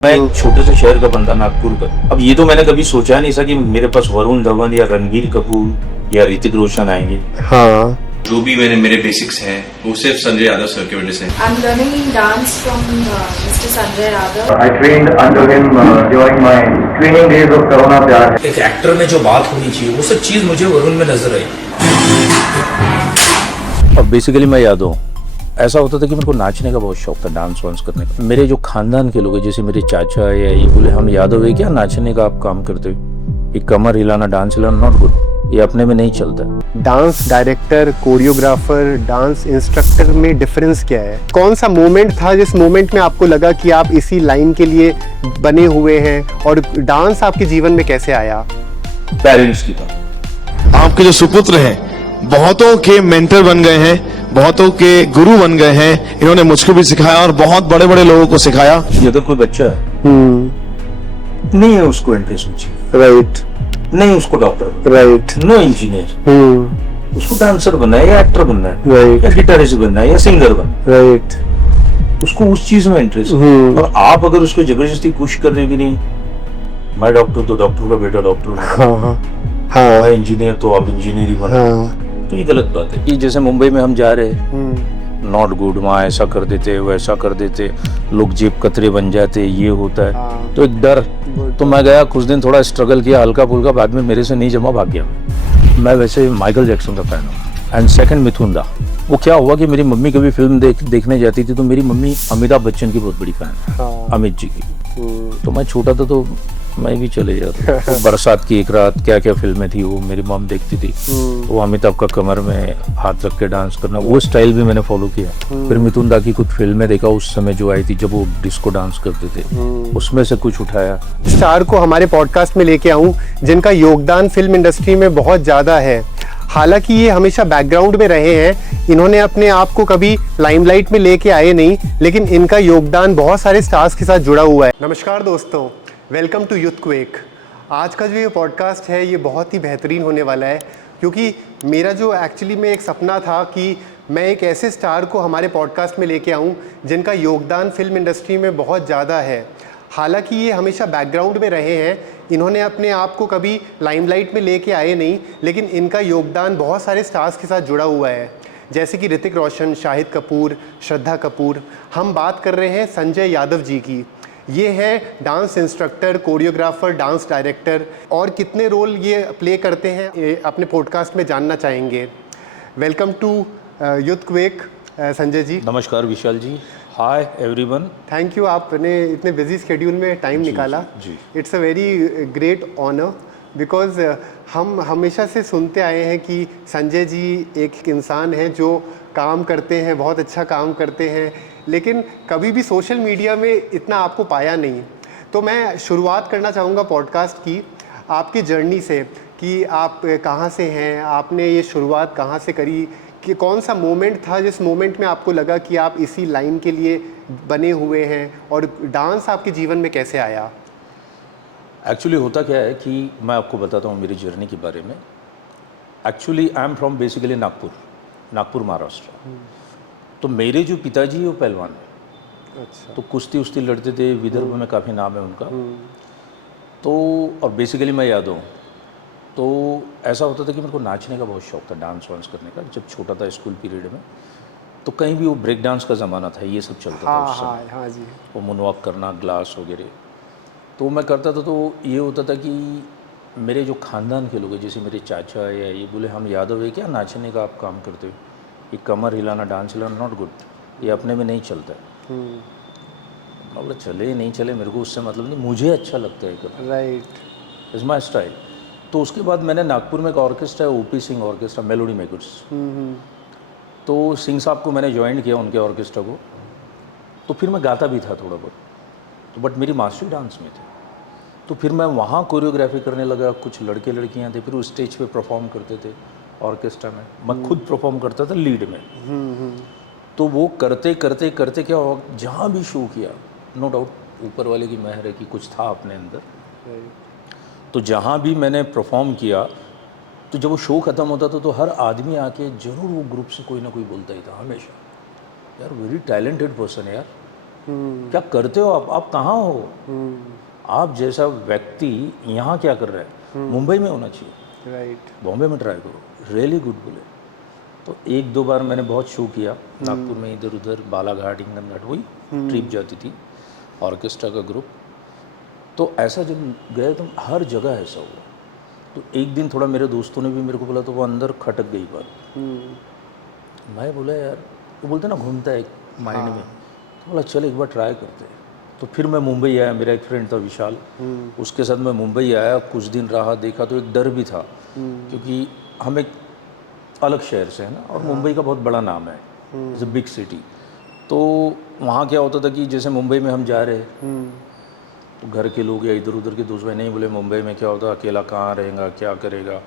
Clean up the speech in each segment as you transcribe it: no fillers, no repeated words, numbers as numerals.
मैं एक छोटे से शहर का बंदा, नागपुर का। अब ये तो मैंने कभी सोचा नहीं था कि मेरे पास वरुण धवन या रणबीर कपूर या ऋतिक रोशन आएंगे। हाँ, जो भी मेरे बेसिक्स हैं वो सिर्फ संजय यादव सर की वजह से। I'm learning dance from Mr. Sanjay Yadav. I trained under him during my training days of Corona Pyar. एक एक्टर में जो बात होनी चाहिए वो सब चीज मुझे वरुण में नजर आई। अब बेसिकली मैं याद हूँ, ऐसा होता था कि मेरे को नाचने का बहुत शौक था, डांस वांस करने का। मेरे जो खानदान के लोग हैं, जैसे मेरे चाचा या ये बोले, हम यादव है क्या नाचने का आप काम करते हो, ये कमर हिलाना, डांस हिलाना नॉट गुड, ये अपने में नहीं चलता। Dance director, choreographer, dance instructor में डिफरेंस क्या है? कौन सा मोमेंट था जिस मोमेंट में आपको लगा कि आप इसी लाइन के लिए बने हुए हैं, और डांस आपके जीवन में कैसे आया? पेरेंट्स की था। आपके जो सुपुत्र हैं बहुतों के मेंटर बन गए हैं, बहुतों के गुरु बन गए हैं। इन्होंने मुझको भी सिखाया और बहुत बड़े बड़े लोगों को सिखाया। ये अगर कोई बच्चा नहीं है, उसको इंटरेस्ट चाहिए, राइट, नहीं उसको डॉक्टर, राइट, नो इंजीनियर, उसको डांसर बनना है या एक्टर बनना है, राइट, या गिटारिस्ट बनना है या सिंगर बनना है, राइट, उसको उस चीज में इंटरेस्ट। और आप अगर उसको जबरदस्ती खुश कर रहे हो कि नहीं मैं डॉक्टर तो डॉक्टर का बेटा डॉक्टर, हाँ हाँ हाँ मैं इंजीनियर तो आप इंजीनियर ही बना, हाँ, तो ये गलत बात है। कि जैसे मुंबई में हम जा रहे हैं, नॉट गुड, वहाँ ऐसा कर देते वैसा कर देते, लोग जेब कतरे बन जाते, ये होता है। हाँ। तो एक डर, तो मैं गया कुछ दिन, थोड़ा स्ट्रगल किया हल्का फुल्का, बाद में मेरे से नहीं जमा, भाग गया। मैं वैसे माइकल जैक्सन का फैन हूँ। एंड सेकंड मिथुन दा। वो क्या हुआ कि मेरी मम्मी कभी फिल्म देखने जाती थी, तो मेरी मम्मी अमिताभ बच्चन की बहुत बड़ी फैन है, हाँ। अमित जी की। तो मैं छोटा था तो मैं भी चले जाता। तो बरसात की एक रात, क्या क्या फिल्में थी वो मेरी मॉम देखती थी। वो अमिताभ का कमर में हाथ रख के डांस करना, वो स्टाइल भी मैंने फॉलो किया। फिर मिथुन दा की कुछ फिल्में देखा उस समय जो आई थी, जब वो डिस्को डांस करते थे, उसमें से कुछ उठाया। स्टार को हमारे पॉडकास्ट में लेके आऊं जिनका योगदान फिल्म इंडस्ट्री में बहुत ज़्यादा है। हालांकि ये हमेशा बैकग्राउंड में रहे हैं, इन्होंने अपने आप को कभी लाइमलाइट में लेके आए नहीं, लेकिन इनका योगदान बहुत सारे स्टार्स के साथ जुड़ा हुआ है। नमस्कार दोस्तों, वेलकम टू यूथक्वेक। आज का जो ये पॉडकास्ट है ये बहुत ही बेहतरीन होने वाला है, क्योंकि मेरा जो एक्चुअली में एक सपना था कि मैं एक ऐसे स्टार को हमारे पॉडकास्ट में लेके आऊँ जिनका योगदान फिल्म इंडस्ट्री में बहुत ज़्यादा है। हालांकि ये हमेशा बैकग्राउंड में रहे हैं, इन्होंने अपने आप को कभी लाइमलाइट में लेके आए नहीं, लेकिन इनका योगदान बहुत सारे स्टार्स के साथ जुड़ा हुआ है, जैसे कि ऋतिक रोशन, शाहिद कपूर, श्रद्धा कपूर। हम बात कर रहे हैं संजय यादव जी की। ये है dance instructor, choreographer, dance director, और कितने रोल ये प्ले करते हैं ये अपने पॉडकास्ट में जानना चाहेंगे। Welcome to Youthquake Sanjay ji. नमस्कार Vishal ji, hi everyone. Thank you, आपने इतने बिजी शेड्यूल में टाइम निकाला। जी। It's a very great honour, because हम हमेशा से सुनते आए हैं कि संजय जी एक इंसान हैं जो काम करते हैं, बहुत अच्छा काम करते हैं, लेकिन कभी भी सोशल मीडिया में इतना आपको पाया नहीं। तो मैं शुरुआत करना चाहूँगा पॉडकास्ट की आपकी जर्नी से, कि आप कहाँ से हैं, आपने ये शुरुआत कहाँ से करी, कि कौन सा मोमेंट था जिस मोमेंट में आपको लगा कि आप इसी लाइन के लिए बने हुए हैं, और डांस आपके जीवन में कैसे आया? एक्चुअली होता क्या है कि मैं आपको बताता हूँ मेरी जर्नी के बारे में। Actually I am from basically Nagpur Maharashtra. तो मेरे जो पिताजी वो पहलवान है। अच्छा। तो कुश्ती उश्ती लड़ते थे, विदर्भ में काफ़ी नाम है उनका। तो और बेसिकली मैं याद हूँ, तो ऐसा होता था कि मेरे को नाचने का बहुत शौक था, डांस वांस करने का। जब छोटा था स्कूल पीरियड में, तो कहीं भी वो ब्रेक डांस का ज़माना था, ये सब चलता था उस समय। हाँ जी। वो मुनवॉक करना, ग्लास वगैरह, तो मैं करता था। तो ये होता था कि मेरे जो खानदान के लोग हैं, जैसे मेरे चाचा या ये बोले, हम यादव है क्या नाचने का आप काम करते हो, ये कमर हिलाना, डांस हिलाना नॉट गुड, ये अपने में नहीं चलता है। मैं बोला चले नहीं चले, मेरे को उससे मतलब नहीं, मुझे अच्छा लगता है करना, राइट, इज़ माई स्टाइल। तो उसके बाद मैंने नागपुर में एक ऑर्केस्ट्रा है, OP Singh orchestra, melody makers. तो सिंह साहब को मैंने ज्वाइन किया, उनके ऑर्केस्ट्रा को। तो फिर मैं गाता भी था थोड़ा बहुत, तो बट मेरी मास्टरी डांस में थी। तो फिर मैं वहाँ कोरियोग्राफी करने लगा, कुछ लड़के लड़कियाँ थे, फिर वो स्टेज पे परफॉर्म करते थे ऑर्केस्ट्रा में, मैं खुद परफॉर्म करता था लीड में। तो वो करते करते करते क्या हुआ, जहाँ भी शो किया, नो डाउट ऊपर वाले की मेहर है कि कुछ था अपने अंदर। तो जहाँ भी मैंने परफॉर्म किया, तो जब वो शो ख़त्म होता था तो हर आदमी आके ज़रूर वो ग्रुप से कोई ना कोई बोलता ही था हमेशा, यार वेरी टैलेंटेड पर्सन है यार, क्या करते हो आप कहाँ हो? आप जैसा व्यक्ति यहाँ क्या कर रहा है? मुंबई में होना चाहिए, राइट। बॉम्बे में ट्राई करो। रियली गुड बोले। तो एक दो बार मैंने बहुत शो किया नागपुर में, इधर उधर, बालाघाट, इंगन घाट, वही ट्रिप जाती थी ऑर्केस्ट्रा का ग्रुप। तो ऐसा जब गए तो हर जगह ऐसा हुआ। तो एक दिन थोड़ा मेरे दोस्तों ने भी मेरे को बोला, तो वो अंदर खटक गई बात। मैं बोला यार, वो बोलते ना घूमता है माइंड में, तो बोला चल एक बार ट्राई करते हैं। तो फिर मैं मुंबई आया, मेरा एक फ्रेंड था विशाल, उसके साथ मैं मुंबई आया, कुछ दिन रहा, देखा तो एक डर भी था क्योंकि हम एक अलग शहर से है ना, और मुंबई का बहुत बड़ा नाम है, इट्स अ बिग सिटी। तो वहाँ क्या होता था कि जैसे मुंबई में हम जा रहे तो घर के लोग या इधर उधर के दोस्त भाई नहीं बोले मुंबई में क्या होता है, अकेला कहाँ रहेगा, क्या करेगा,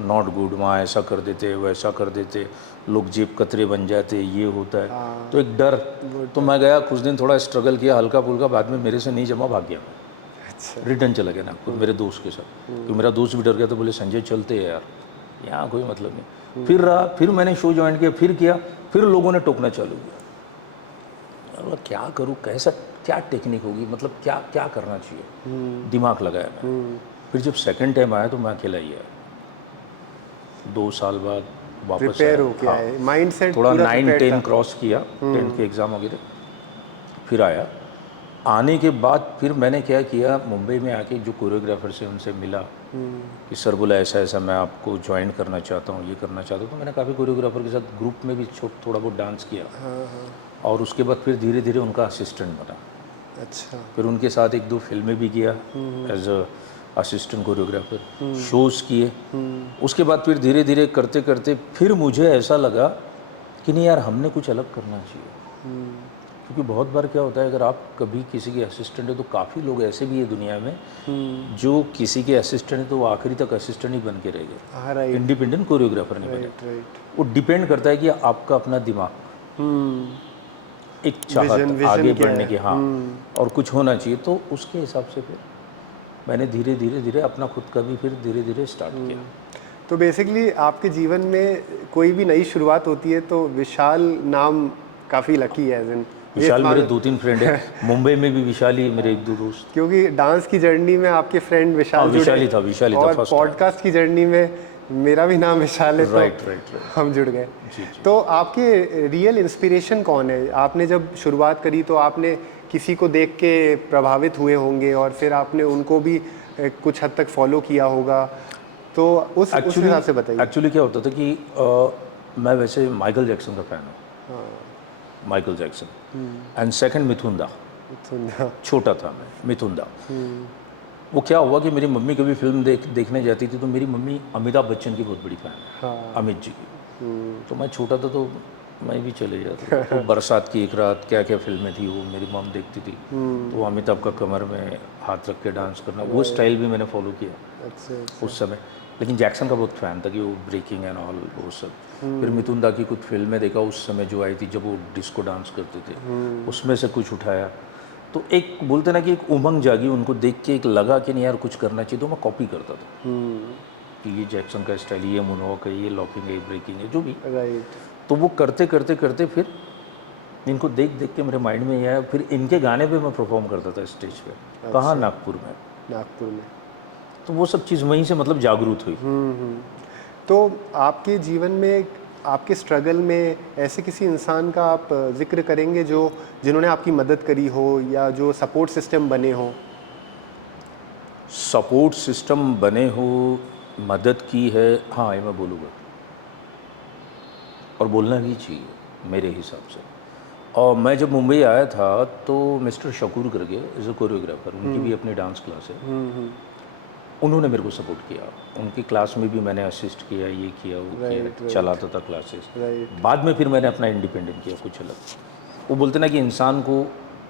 नॉट गुड, वहाँ ऐसा कर देते वैसा कर देते, लोग जेब कतरे बन जाते, ये होता है। तो एक डर। तो मैं गया, कुछ दिन थोड़ा स्ट्रगल किया, हल्का फुल्का, बाद में मेरे से नहीं जमा, भाग गया मैं। रिटर्न चला गया नागपुर मेरे दोस्त के साथ, क्योंकि मेरा दोस्त भी डर गया। तो बोले संजय चलते हैं यार, यहाँ कोई मतलब नहीं। फिर रहा, फिर मैंने शो ज्वाइन किया, फिर किया, फिर लोगों ने टोकना चालू किया। क्या करूँ, कैसा, क्या टेक्निक होगी, मतलब क्या क्या करना चाहिए, दिमाग लगाया मैं। फिर जब सेकंड टाइम आया तो मैं अकेला ही आया। 2 साल बाद वापस प्रिपेयर हो गया है, माइंड सेट थोड़ा 9-10 क्रॉस किया, 10th के एग्ज़ाम वगैरह, फिर आया। आने के बाद फिर मैंने क्या किया, मुंबई में आके जो कोरियोग्राफर से उनसे मिला कि सर बोला ऐसा ऐसा मैं आपको ज्वाइन करना चाहता हूँ, ये करना चाहता हूँ। तो मैंने काफ़ी कोरियोग्राफर के साथ ग्रुप में भी थोड़ा बहुत डांस किया। और उसके बाद फिर धीरे धीरे उनका असिस्टेंट बना। अच्छा। फिर उनके साथ 1-2 फिल्में भी किया as a assistant choreographer, shows किए। उसके बाद फिर धीरे धीरे करते करते फिर मुझे ऐसा लगा कि नहीं यार, हमने कुछ अलग करना चाहिए। क्योंकि बहुत बार क्या होता है, अगर आप कभी किसी के असिस्टेंट है, तो काफ़ी लोग ऐसे भी है दुनिया में जो किसी के असिस्टेंट है तो वो आखिरी तक असिस्टेंट ही बन के रह गए, राइट इंडिपेंडेंट कोरियोग्राफर नहीं बने। राइट। वो डिपेंड करता है कि आपका अपना दिमाग, एक चाहत विजन आगे क्या बढ़ने है? की, हाँ, और कुछ होना चाहिए। तो उसके हिसाब से फिर मैंने धीरे धीरे धीरे अपना खुद का भी फिर धीरे धीरे स्टार्ट किया। तो बेसिकली आपके जीवन में कोई भी नई शुरुआत होती है तो विशाल नाम काफ़ी लकी है। विशाल मेरे 2-3 फ्रेंड है मुंबई में भी, विशाल ही मेरे 1-2 दोस्त। क्योंकि डांस की जर्नी में आपके फ्रेंड विशाल विशाल ही था, विशाल ही था और फर्स्ट। पॉडकास्ट की जर्नी में मेरा भी नाम विशाल है, राइट तो राइट राइट। हम जुड़ गए। जी जी। तो आपके रियल इंस्पिरेशन कौन है? आपने जब शुरुआत करी तो आपने किसी को देख के प्रभावित हुए होंगे और फिर आपने उनको भी कुछ हद तक फॉलो किया होगा, तो उस हिसाब से बताइए। एक्चुअली क्या होता था कि मैं वैसे माइकल जैक्सन का फ़ैन हूँ, माइकल जैक्सन। एंड सेकंड मिथुन दा, छोटा था मैं, मिथुन दा। वो क्या हुआ कि मेरी मम्मी कभी फिल्म देखने जाती थी, तो मेरी मम्मी अमिताभ बच्चन की बहुत बड़ी फ़ैन है, अमित जी की। तो मैं छोटा था तो मैं भी चले जाता। तो बरसात की एक रात, क्या क्या फिल्में थी वो मेरी मम देखती थी। तो अमिताभ का कमर में हाथ रख के डांस करना, वो स्टाइल भी मैंने फॉलो किया अच्छा। उस समय। लेकिन जैक्सन का बहुत फ़ैन था कि वो ब्रेकिंग एंड ऑल वो सब। फिर मिथुन दा की कुछ फिल्में देखा उस समय जो आई थी, जब वो डिस्को डांस करते थे, उसमें से कुछ उठाया। तो एक बोलते ना कि एक उमंग जागी, उनको देख के एक लगा कि नहीं यार कुछ करना चाहिए। तो मैं कॉपी करता था कि ये जैक्सन का स्टाइल, ये मूनवॉक है, ये लॉकिंग है, ये ब्रेकिंग है, जो भी। राइट। तो वो करते करते करते फिर इनको देख देख के मेरे माइंड में ये आया। फिर इनके गाने पे मैं परफॉर्म करता था स्टेज पे। कहाँ? नागपुर में। नागपुर में। तो वो सब चीज़ वहीं से मतलब जागरूक हुई। तो आपके जीवन में, आपके स्ट्रगल में ऐसे किसी इंसान का आप जिक्र करेंगे जो जिन्होंने आपकी मदद करी हो या जो सपोर्ट सिस्टम बने हो? सपोर्ट सिस्टम बने हो, मदद की है, हाँ ये मैं बोलूँगा, और बोलना भी चाहिए मेरे हिसाब से। और मैं जब मुंबई आया था तो मिस्टर शकूर करके एज अ कोरियोग्राफर, उनकी भी अपनी डांस क्लास है, उन्होंने मेरे को सपोर्ट किया। उनकी क्लास में भी मैंने असिस्ट किया, ये किया वो किया, चलाता था क्लासेस। बाद में फिर मैंने अपना इंडिपेंडेंट किया कुछ अलग। वो बोलते ना कि इंसान को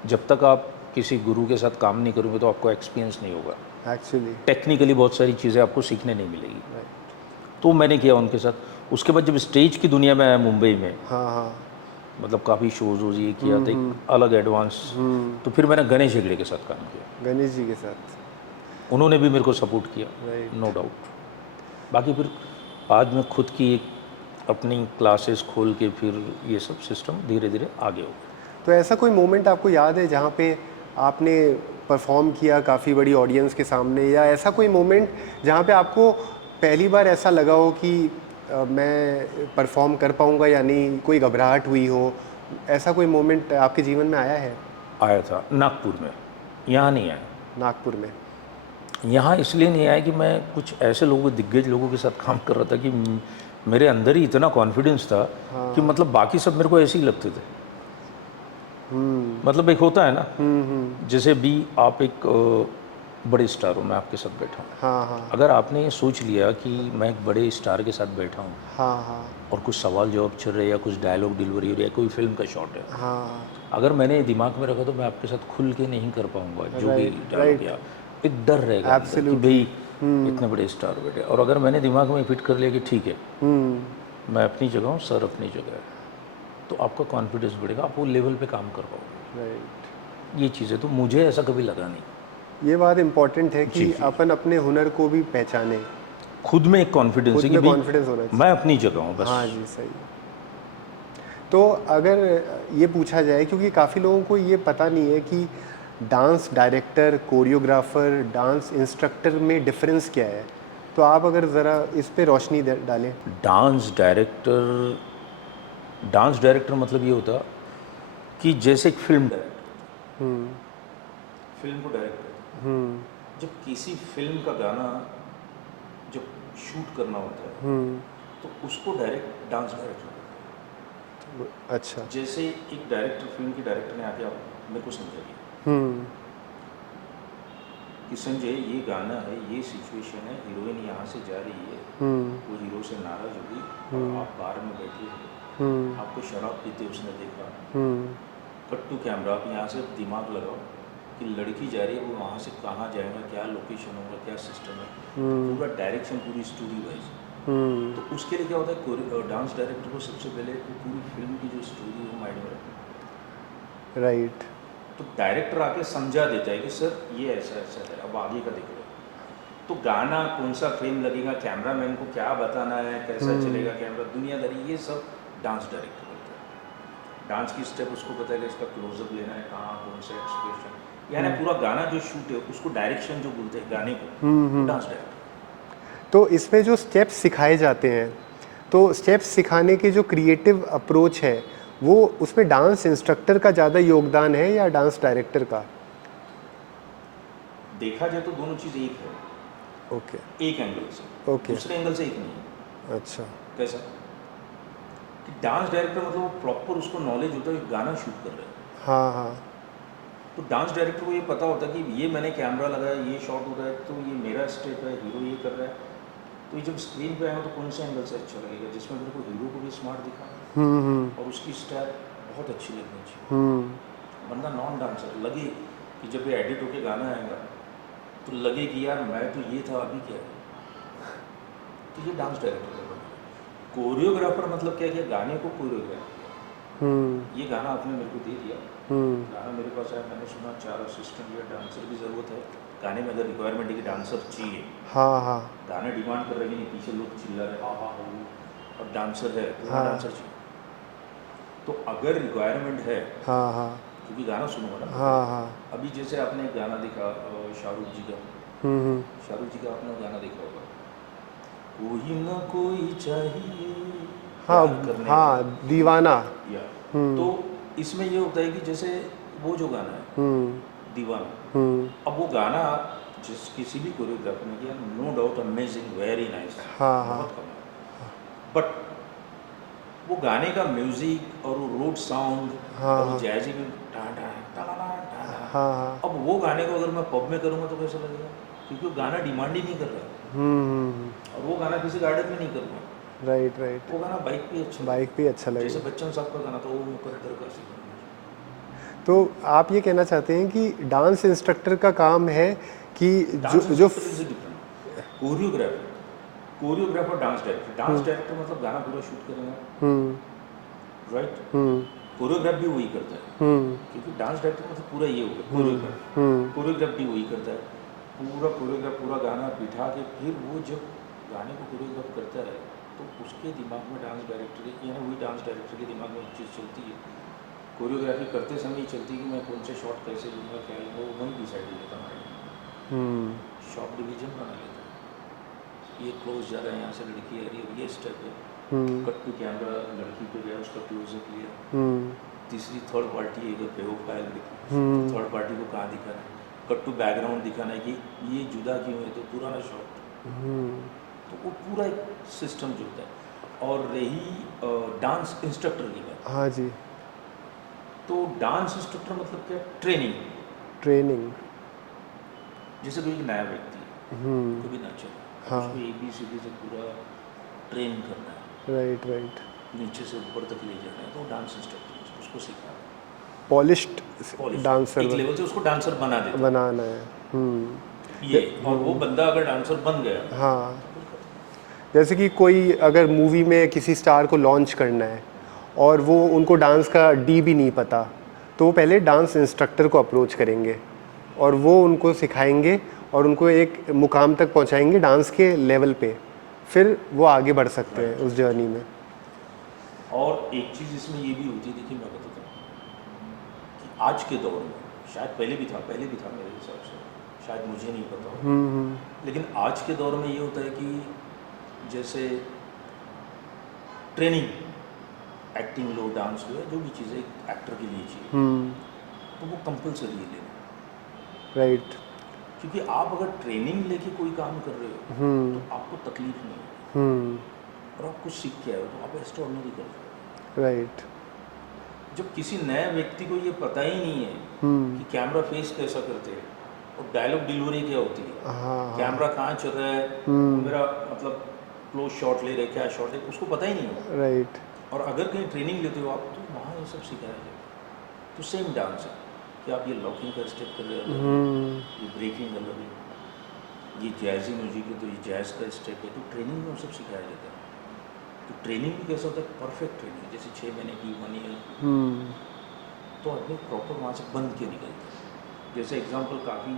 जब तक आप किसी गुरु के साथ काम नहीं करोगे तो आपको एक्सपीरियंस नहीं होगा। एक्चुअली टेक्निकली बहुत सारी चीज़ें आपको सीखने नहीं मिलेगी। तो मैंने किया उनके साथ। उसके बाद जब स्टेज की दुनिया में आया मुंबई में, हाँ, मतलब काफ़ी शोज़ वोज ये किया था, एक अलग एडवांस। तो फिर मैंने गणेश हेगड़े के साथ काम किया, गणेश जी के साथ। उन्होंने भी मेरे को सपोर्ट किया, नो डाउट। बाकी फिर बाद में खुद की एक अपनी क्लासेस खोल के फिर ये सब सिस्टम धीरे धीरे आगे हो गया। तो ऐसा कोई मोमेंट आपको याद है जहाँ पे आपने परफॉर्म किया काफ़ी बड़ी ऑडियंस के सामने, या ऐसा कोई मोमेंट जहाँ पे आपको पहली बार ऐसा लगा हो कि मैं परफॉर्म कर पाऊँगा या नहीं, कोई घबराहट हुई हो, ऐसा कोई मोमेंट आपके जीवन में आया है? आया था नागपुर में, यहाँ नहीं आया। नागपुर में? यहाँ इसलिए नहीं आया कि मैं कुछ ऐसे लोगों, दिग्गज लोगों के साथ काम कर रहा था कि मेरे अंदर ही इतना कॉन्फिडेंस था कि मतलब बाकी सब मेरे को ऐसे ही लगते थे। मतलब एक होता है ना, जैसे भी आप एक बड़े स्टार हो, मैं आपके साथ बैठा हूँ, हाँ हाँ अगर आपने ये सोच लिया कि मैं एक बड़े स्टार के साथ बैठा हूँ हाँ हाँ और कुछ सवाल जवाब चल रहे हैं या कुछ डायलॉग डिलीवरी हो रही है, कोई फिल्म का शॉट है, हाँ, अगर मैंने दिमाग में रखा तो मैं आपके साथ खुल के नहीं कर पाऊंगा जो भी डायलॉग, या एक डर रहेगा अंदर कि भाई इतने बड़े स्टार बैठे। और अगर मैंने दिमाग में फिट कर लिया कि ठीक है मैं अपनी जगह हूँ, सर अपनी जगह है, तो आपका कॉन्फिडेंस बढ़ेगा, आप वो लेवल पे काम कर पाओगे। राइट। ये चीज़ है, तो मुझे ऐसा कभी लगा नहीं। ये बात इम्पोर्टेंट है कि अपन अपने हुनर को भी पहचाने, खुद में एक कॉन्फिडेंस है खुद कि में भाई कॉन्फिडेंस होना चाहिए। मैं अपनी जगह हूँ बस। हाँ जी, सही है। तो अगर ये पूछा जाए, क्योंकि काफ़ी लोगों को ये पता नहीं है कि dance director, choreographer, dance instructor में डिफरेंस क्या है, तो आप अगर ज़रा इस पे रोशनी डालें। डांस डायरेक्टर मतलब ये होता कि जैसे एक फिल्म डायरेक्टर फिल्म को डायरेक्ट करता है, जब किसी फिल्म का गाना जब शूट करना होता है तो उसको डांस डायरेक्टर करता है। अच्छा। जैसे एक डायरेक्टर, फिल्म के डायरेक्टर ने आके आप मेरे को समझा दिया कि संजय ये गाना है, ये सिचुएशन है, हीरोइन यहाँ से जा रही है, वो हीरो से नाराज होगी और आप बार में बैठे हो, आपको शराब पीते उसने देखा, कट टू कैमरा, आप यहाँ से दिमाग लगाओ कि लड़की जा रही है, वो वहाँ से कहाँ जाएगा, क्या लोकेशन होगा, क्या सिस्टम है, पूरा डायरेक्शन, पूरी स्टोरी वाइज। तो उसके लिए क्या होता है, डांस डायरेक्टर को सबसे पहले तो पूरी फिल्म की जो स्टोरी है वो माइंड में रखना। राइट। तो डायरेक्टर आके समझा देता है कि सर ये ऐसा ऐसा है, अब आगे का देख लो। तो गाना कौन सा फ्रेम लगेगा, कैमरामैन को क्या बताना है, कैसा चलेगा कैमरा, दुनियादारी, ये सब डांस डायरेक्टर करता है। डांस की स्टेप उसको पता है कि इसका क्लोजअप लेना है, कहाँ कौन सा एक्सप्रेशन, यानी पूरा गाना जो शूट है उसको डायरेक्शन जो बोलते हैं गाने को, डांस डायरेक्टर। तो इसमें जो स्टेप्स सिखाए जाते हैं, तो स्टेप्स सिखाने के जो क्रिएटिव अप्रोच है, वो उसमें डांस इंस्ट्रक्टर का ज़्यादा योगदान है या डांस डायरेक्टर का? देखा जाए तो दोनों चीज़ एक है। ओके। एक एंगल से, ओके। दूसरे एंगल से एक नहीं है। अच्छा। कैसा कि डांस डायरेक्टर मतलब वो प्रॉपर उसको नॉलेज होता है कि गाना शूट कर रहे हैं। हाँ हाँ। तो डांस डायरेक्टर को ये पता होता है कि ये मैंने कैमरा लगाया, ये शॉट हो रहा है, तो ये मेरा स्टेप है, हीरो ये कर रहा है, तो ये जब स्क्रीन पे आएगा तो कौन से एंगल से अच्छा लगेगा, जिसमें मेरे को हीरो को भी स्मार्ट दिखा और उसकी स्टाइल बहुत अच्छी लगनी चाहिए। बंदा नॉन डांसर लगे कि जब ये एडिट होके गाना आएगा तो लगे कि यार मैं तो ये था, अभी क्या है, तो ये डांस डायरेक्टर का बना। कोरियोग्राफर मतलब क्या किया, गाने को कोरियोग्राफ किया। ये गाना आपने मेरे को दे दिया, गाना मेरे पास आया, मैंने सुना, 4 असिस्टेंट या डांसर की ज़रूरत है गाने में, अगर रिक्वायरमेंट है कि डांसर चाहिए, हाँ हाँ। गाना डिमांड कर रहे हैं, नहीं पीछे लोग चिल्ला रहे हाँ हाँ हो, और डांसर है तो हाँ। डांसर चाहिए। तो अगर रिक्वायरमेंट है, हाँ हाँ। क्योंकि गाना सुनूंगा ना, हाँ हाँ। अभी जैसे आपने एक गाना देखा शाहरुख जी का, शाहरुख जी का आपने गाना देखा होगा, कोई ना कोई चाहिए हाँ प्यार करने हाँ, का। दीवाना। या तो इसमें ये होता है कि जैसे वो जो गाना है दीवाना, अब वो गाना जिस किसी भी कोरियोग्राफर ने किया, no doubt amazing, very nice, हाँ, हाँ। बहुत कमाल, बट वो गाने का म्यूजिक और वो रोड साउंड हाँ, और वो हाँ। जैजी में टा टा टा टा टा टा, हाँ हाँ। अब वो गाने को अगर मैं पब में करूँगा तो कैसा लगेगा, क्योंकि वो गाना डिमांड ही नहीं कर रहा, और वो गाना किसी गार्डन में नहीं करूँगा, राइट राइट। वो गाना बाइक पे अच्छा बाइक पे अच्छा लगेगा। जैसे लगेगा। बच्चन साहब का गाना था, वो मुकद्दर का सी। तो आप ये कहना चाहते हैं कि डांस इंस्ट्रक्टर का काम है कि जो कोरियोग्राफर डांस डायरेक्टर मतलब गाना पूरा शूट करेगा, राइट, कोरियोग्राफ भी वही करता है, क्योंकि डांस डायरेक्टर मतलब पूरा ये हो गया कोरियोग्राफ भी वही करता है, पूरा कोरियोग्राफ, पूरा गाना बिठा के फिर वो जब गाने को कोरियोग्राफ करता है तो उसके दिमाग में डांस डायरेक्टर के, यानी वही डांस डायरेक्टर के दिमाग में एक चीज़ चलती है, कोरियोग्राफी करते समय ही चलती कि मैं कौन से शॉट कैसे लूँगा क्या लूँगा, वो वहीं डिसाइड हो जाता माइंड। शॉट डिवीजन बना लेता, ये क्लोज जा रहा है, यहाँ से लड़की आ रही है, ये स्टेप है, कट टू कैमरा, लड़की पे गया, उसका क्लोजअप लिया, तीसरी थर्ड पार्टी इधर पे वो फाइल दिखी, थर्ड पार्टी को कहाँ दिखाना है, कट टू बैकग्राउंड दिखाना है कि ये जुदा क्यों है, तो पुराना शॉट, तो वो पूरा एक सिस्टम जुड़ता है। और रही डांस इंस्ट्रक्टर की बात, हाँ जी, तो डांस इंस्ट्रक्टर मतलब क्या, ट्रेनिंग। ट्रेनिंग। जैसे कोई नया व्यक्ति है, कभी नाचर, हाँ। उसको ABCD से पूरा ट्रेन करना है, राइट राइट। नीचे से ऊपर तक ले जाना है, तो डांस इंस्ट्रक्टर उसको सिखाना है, पॉलिश्ड Polish, डांसर एक लेवल से उसको डांसर बना देता बनाना है। है ये। और वो बंदा अगर डांसर बन गया, हाँ, जैसे कि कोई अगर मूवी में किसी स्टार को लॉन्च करना है और वो उनको डांस का डी भी नहीं पता, तो वो पहले डांस इंस्ट्रक्टर को अप्रोच करेंगे और वो उनको सिखाएंगे और उनको एक मुकाम तक पहुंचाएंगे डांस के लेवल पे, फिर वो आगे बढ़ सकते हैं उस जर्नी में। और एक चीज़ इसमें ये भी होती है, देखिए मैं बताता हूँ कि आज के दौर में, शायद पहले भी था मेरे हिसाब से, शायद मुझे नहीं पता हो, लेकिन आज के दौर में ये होता है कि जैसे ट्रेनिंग, एक्टिंग लो, डांस लो, जो भी चीज़ें एक एक्टर के लिए चाहिए, तो वो कंपलसरी है लेना। राइट। क्योंकि आप अगर ट्रेनिंग लेके कोई काम कर रहे हो तो आपको तकलीफ नहीं है, और आप कुछ सीख के आए हो तो आप एक्स्ट्राऑर्डिनरी कर रहे हो। राइट। जब किसी नए व्यक्ति को ये पता ही नहीं है कि कैमरा फेस कैसा करते हैं और डायलॉग डिलीवरी क्या होती है, कैमरा कहाँ चल रहा है, मेरा मतलब क्लोज शॉट ले रहे, क्या शॉट है, उसको पता ही नहीं है। राइट। और अगर कहीं ट्रेनिंग लेते हो आप, तो वहाँ ये सब सिखाया जाएगा। तो सेम डांस है कि आप ये लॉकिंग का स्टेप कर रहे हो, ये ब्रेकिंग अलग है, ये जैजी म्यूजिक है तो ये जैज़ का स्टेप है, तो ट्रेनिंग में वो सब सिखाया जाता है। तो ट्रेनिंग भी कैसा होता है, परफेक्ट ट्रेनिंग, जैसे 6 महीने की 1 ईयर, तो आदमी प्रॉपर वहाँ से बंद के निकलता है। जैसे एग्जांपल काफ़ी,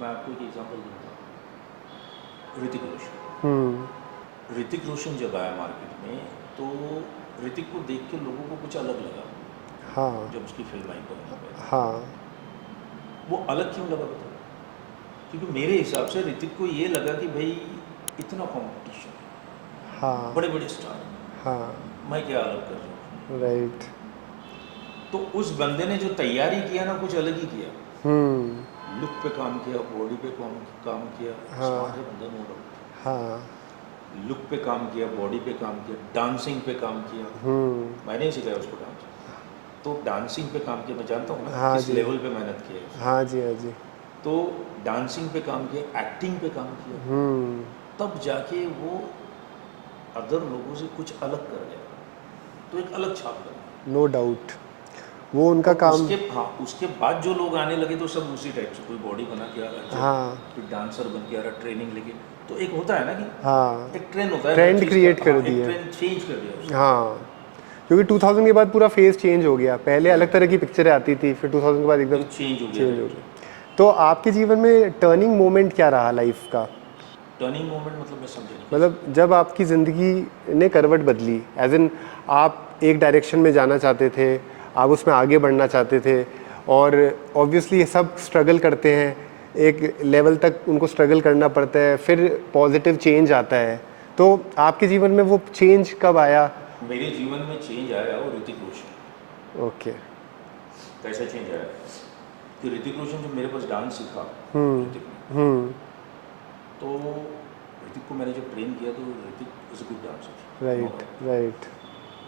मैं आपको एक एग्जांपल दूँगा, ऋतिक रोशन। ऋतिक रोशन जब आया मार्केट में, तो ऋतिक को देख के लोगों को कुछ अलग लगा। हाँ। जब उसकी फिल्म आई तो हाँ। वो अलग क्यों लगा बताओ? क्योंकि मेरे हिसाब से ऋतिक को ये लगा कि भाई इतना कंपटीशन, हाँ। बड़े बड़े स्टार, हाँ। मैं क्या अलग कर रहा हूँ। राइट। तो उस बंदे ने जो तैयारी किया ना, कुछ अलग ही किया। लुक पे काम किया, बॉडी पे काम किया, स्मार्ट है बंदा, नो डाउट। हाँ। लुक पे काम किया, बॉडी पे काम किया, डांसिंग पे काम किया। मैंने ही सिखाया उसको डांस, तो डांसिंग पे काम किया, मैं जानता हूँ ना हाँ किस जी। लेवल पे मेहनत की है। हाँ जी, हाँ जी। तो डांसिंग पे काम किया, एक्टिंग पे काम किया, तब जाके वो अदर लोगों से कुछ अलग कर गया, तो एक अलग छाप बना। नो डाउट, वो उनका काम। उसके बाद जो लोग आने लगे तो सब उसी टाइप से, कोई बॉडी बना के आ रहा है, हाँ। कोई डांसर बन के आ रहा है, ट्रेनिंग लेके, तो एक होता है ना कि हाँ, एक ट्रेंड होता है, ट्रेंड हर चीज़ क्रिएट का। कर हाँ, दिया। एक ट्रेंड चेंज कर दिया उसने। हाँ, क्योंकि 2000 के बाद पूरा फेज चेंज हो गया। पहले अलग तरह की पिक्चरें आती थी, फिर 2000 के बाद एकदम चेंज हो चेंज हो गया। गया। तो आपके जीवन में टर्निंग मोमेंट क्या रहा लाइफ का? टर्निंग मोमेंट मतलब मैं समझा नहीं। मतलब जब आपकी ज़िंदगी ने करवट बदली, एज इन आप एक डायरेक्शन में जाना चाहते थे, आप उसमें आगे बढ़ना चाहते थे, और ऑब्वियसली सब स्ट्रगल करते हैं, एक लेवल तक उनको स्ट्रगल करना पड़ता है, फिर पॉजिटिव चेंज आता है। तो आपके जीवन में वो चेंज कब आया? मेरे जीवन में चेंज आया वो ऋतिक रोशन। ओके। कैसा चेंज आया कि ऋतिक रोशन जब मेरे पास डांस सीखा ऋतिक ने, तो ऋतिक को मैंने जब ट्रेन किया, तो Hrithik is a good dancer. Right right.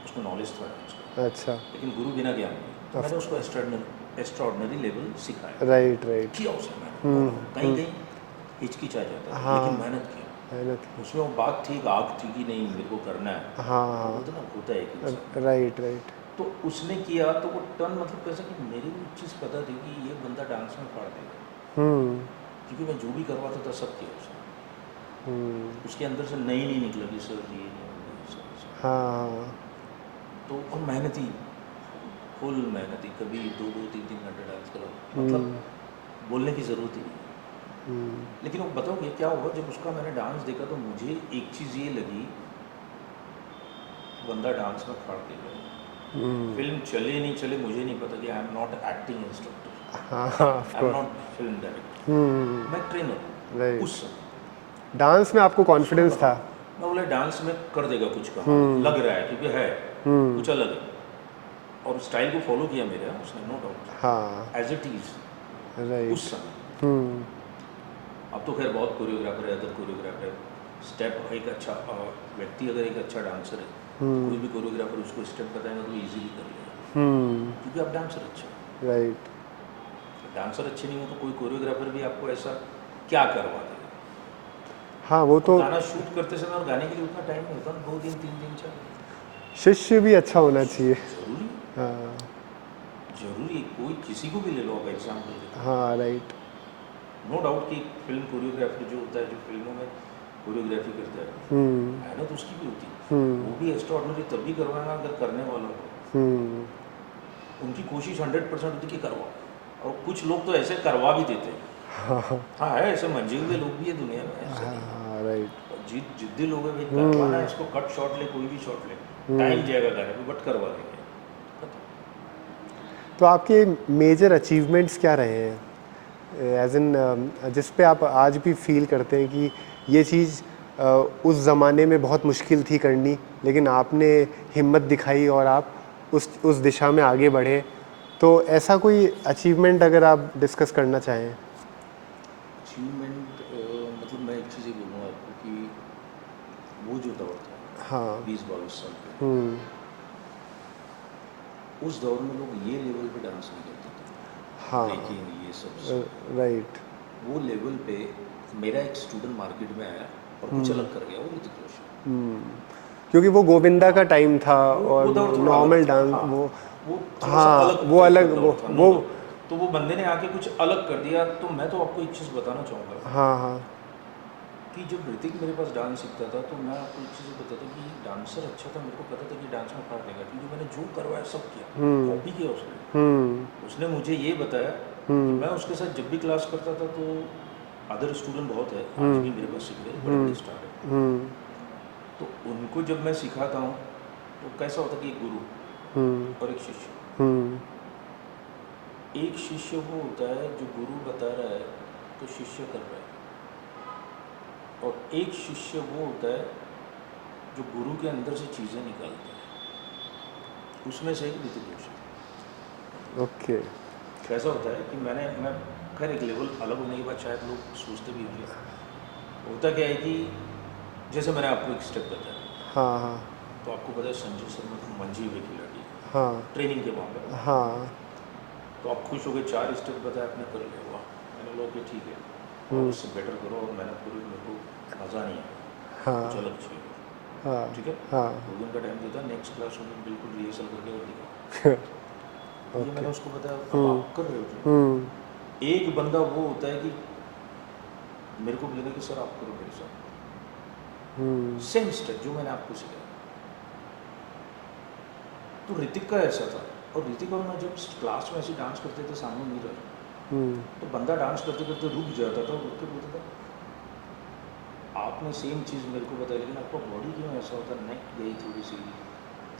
उसको नॉलेज था डांस का, अच्छा। लेकिन गुरु बिना ज्ञान नहीं। मैंने उसको एक्स्ट्राऑर्डिनरी लेवल सिखाया। Right right. किया उसने, मैंने कहीं कहीं हिचकिचा जाता है, लेकिन मेहनत किया। मेहनत। उसमें वो बात थी, आग थी कि नहीं मेरे को करना है। हाँ। होता ना, होता है कि राइट राइट। तो उसने किया, तो वो टर्न मतलब कैसा कि मेरी भी चीज़ पता थी कि ये बंदा डांस में फाड़ देगा, क्योंकि मैं जो भी करवाता था सब किया उसने। उसके अंदर से नहीं निकला कि सर ये नहीं, सर। हाँ। तो और मेहनती, फुल मेहनती, कभी 2-3 घंटे डांस करो, मतलब बोलने की ज़रूरत ही नहीं। लेकिन वो बताओगे क्या हुआ, जब उसका मैंने डांस देखा तो मुझे एक चीज़ ये लगी, बंदा डांस में फाड़ देगा। फिल्म चले नहीं चले मुझे नहीं पता कि I am not acting instructor, हाँ of I am course. Not film director, मैं ट्रेनर हूँ। राइट। उस समय डांस में आपको कॉन्फिडेंस था? मैं बोले डांस में कर देगा कुछ काम, लग रहा है क्योंकि है कुछ अलग है, और स्टाइल को फॉलो किया मेरा उसने, नो डाउट, हाँ एज इट इज राइट। उस समय। अब तो खैर बहुत कोरियोग्राफर है, अदर कोरियोग्राफर है, स्टेप एक अच्छा व्यक्ति अगर एक अच्छा डांसर है, कोई भी कोरियोग्राफर उसको स्टेप बताएगा तो इजीली कर लेगा, क्योंकि आप डांसर अच्छा है। राइट। डांसर अच्छे नहीं हो तो कोई कोरियोग्राफर भी आपको ऐसा क्या करवा देगा। हाँ वो तो गाना शूट करते समय और गाने के लिए उतना टाइम नहीं होता, 2 दिन 3 दिन चाहिए। शिष्य भी अच्छा होना चाहिए। जरूरी हाँ जरूरी, कोई किसी को भी ले लो आप एग्जाम्पल, हाँ राइट। नो डाउट कि फिल्म कोरियोग्राफर जो होता है, जो फिल्मों में कोरियोग्राफी करता है, मेहनत उसकी भी होती है, वो भी एक्स्ट्राऑर्डिनरी तभी करवाना अगर करने वालों को उनकी कोशिश 100% होती कि करवाओ, और कुछ लोग तो ऐसे करवा भी देते हैं। हाँ है, ऐसे मंजे हुए लोग भी है दुनिया में, ऐसे नहीं। हाँ राइट। जिद्दी लोग है भाई, करवाना है इसको, कट शॉट ले, कोई भी शॉट ले, टाइम जाएगा गाने पे बट करवा देंगे। तो आपके मेजर अचीवमेंट्स क्या रहे हैं, एज इन जिस पे आप आज भी फील करते हैं कि ये चीज़ उस ज़माने में बहुत मुश्किल थी करनी, लेकिन आपने हिम्मत दिखाई और आप उस दिशा में आगे बढ़े, तो ऐसा कोई अचीवमेंट अगर आप डिस्कस करना चाहें? अचीवमेंट मतलब मैं एक चीज़ ही बोलूँगा आपको कि वो जो दौर था, हाँ 20-22 साल पे, उस दौर में लोग ये लेवल पे डांस नहीं करते थे, हाँ ब्रेकिंग ये सब राइट। वो लेवल पे मेरा एक स्टूडेंट मार्केट में आया और कुछ अलग कर गया, वो ऋतिक रोशन। क्योंकि वो गोविंदा का टाइम था और वो दौर थोड़ा नॉर्मल अलग था, डांस हाँ, वो थोड़ा हाँ सा अलग वो टाइप अलग का वो दौर था, वो तो वो बंदे ने आके कुछ अलग कर दिया। तो मैं तो आपको एक चीज़ बताना चाहूँगा हाँ हाँ कि जब ऋतिक मेरे पास डांस सीखता था तो मैं आपको एक चीज़ बताता कि डांसर अच्छा था, मेरे को पता था कि डांस में फाड़ देगा, क्योंकि मैंने जो करवाया सब किया, कॉपी किया उसने। उसने मुझे ये बताया कि मैं उसके साथ जब भी क्लास करता था तो अदर स्टूडेंट बहुत है, आज भी मेरे पास सीख रहे हैं, बड़े बड़े स्टार है, तो उनको जब मैं सिखाता हूँ तो कैसा होता कि एक गुरु और एक शिष्य। एक शिष्य वो होता है जो गुरु बता रहा है तो शिष्य कर रहा है, और एक शिष्य वो होता है जो गुरु के अंदर से चीज़ें निकालता है, उसमें से एक ऋतिक रोशन। ओके। कैसा होता है कि मैं खैर एक लेवल अलग होने के बाद शायद लोग सोचते भी होंगे, होता क्या है कि जैसे मैंने आपको एक स्टेप बताया, हाँ हाँ तो आपको पता है संजय शर्मा तो मंजी हुए खिलाड़ी, हाँ ट्रेनिंग के मामले में, हाँ तो आप खुश हो गए, 4 स्टेप बताया आपने कर लिया, वाह, मैंने बोला कि ठीक है, और उससे बेटर करो, और मैंने पूरी मेरे को मज़ा नहीं आया, हाँ कुछ अलग चाहिए, हाँ ठीक है, हाँ 2 दिन का टाइम देता, नेक्स्ट क्लास में बिल्कुल रिहर्सल करके और दिखाओ। ये मैंने उसको बताया, अब आप कर रहे हो जी। एक बंदा वो होता है कि मेरे को बोलेगा कि सर आप करो मेरे साथ, सेम स्टेप जो मैंने आपको सिखाया। तो ऋतिक का ऐसा था, और ऋतिक और मैं जब क्लास में ऐसे डांस करते थे सामने मिरर, तो बंदा डांस करते करते रुक जाता था और रुक के बोलता था आपने सेम चीज़ मेरे को बताई, लेकिन आपका बॉडी क्यों ऐसा होता है, नेक गई थोड़ी सी,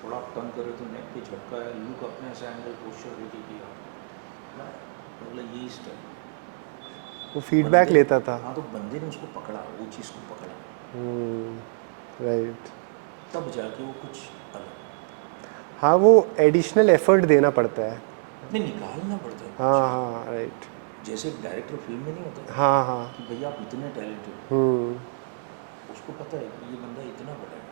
थोड़ा आप टर्न कर रहे तो नेक पे झटका है, लुक अपने ऐसे एंगल पोस्चर रेडी किया, मतलब ये स्टाइल वो फीडबैक लेता था। हाँ, तो बंदे ने उसको पकड़ा, वो चीज़ को पकड़ा, राइट। तब जाके वो कुछ अलग, हाँ वो एडिशनल एफर्ट देना पड़ता है। नहीं निकालना पड़ता है। हाँ हाँ राइट। जैसे एक डायरेक्टर फिल्म में नहीं होता हाँ हाँ कि भैया आप इतने टैलेंटेड हो, उसको पता है कि ये बंदा इतना बड़ा है,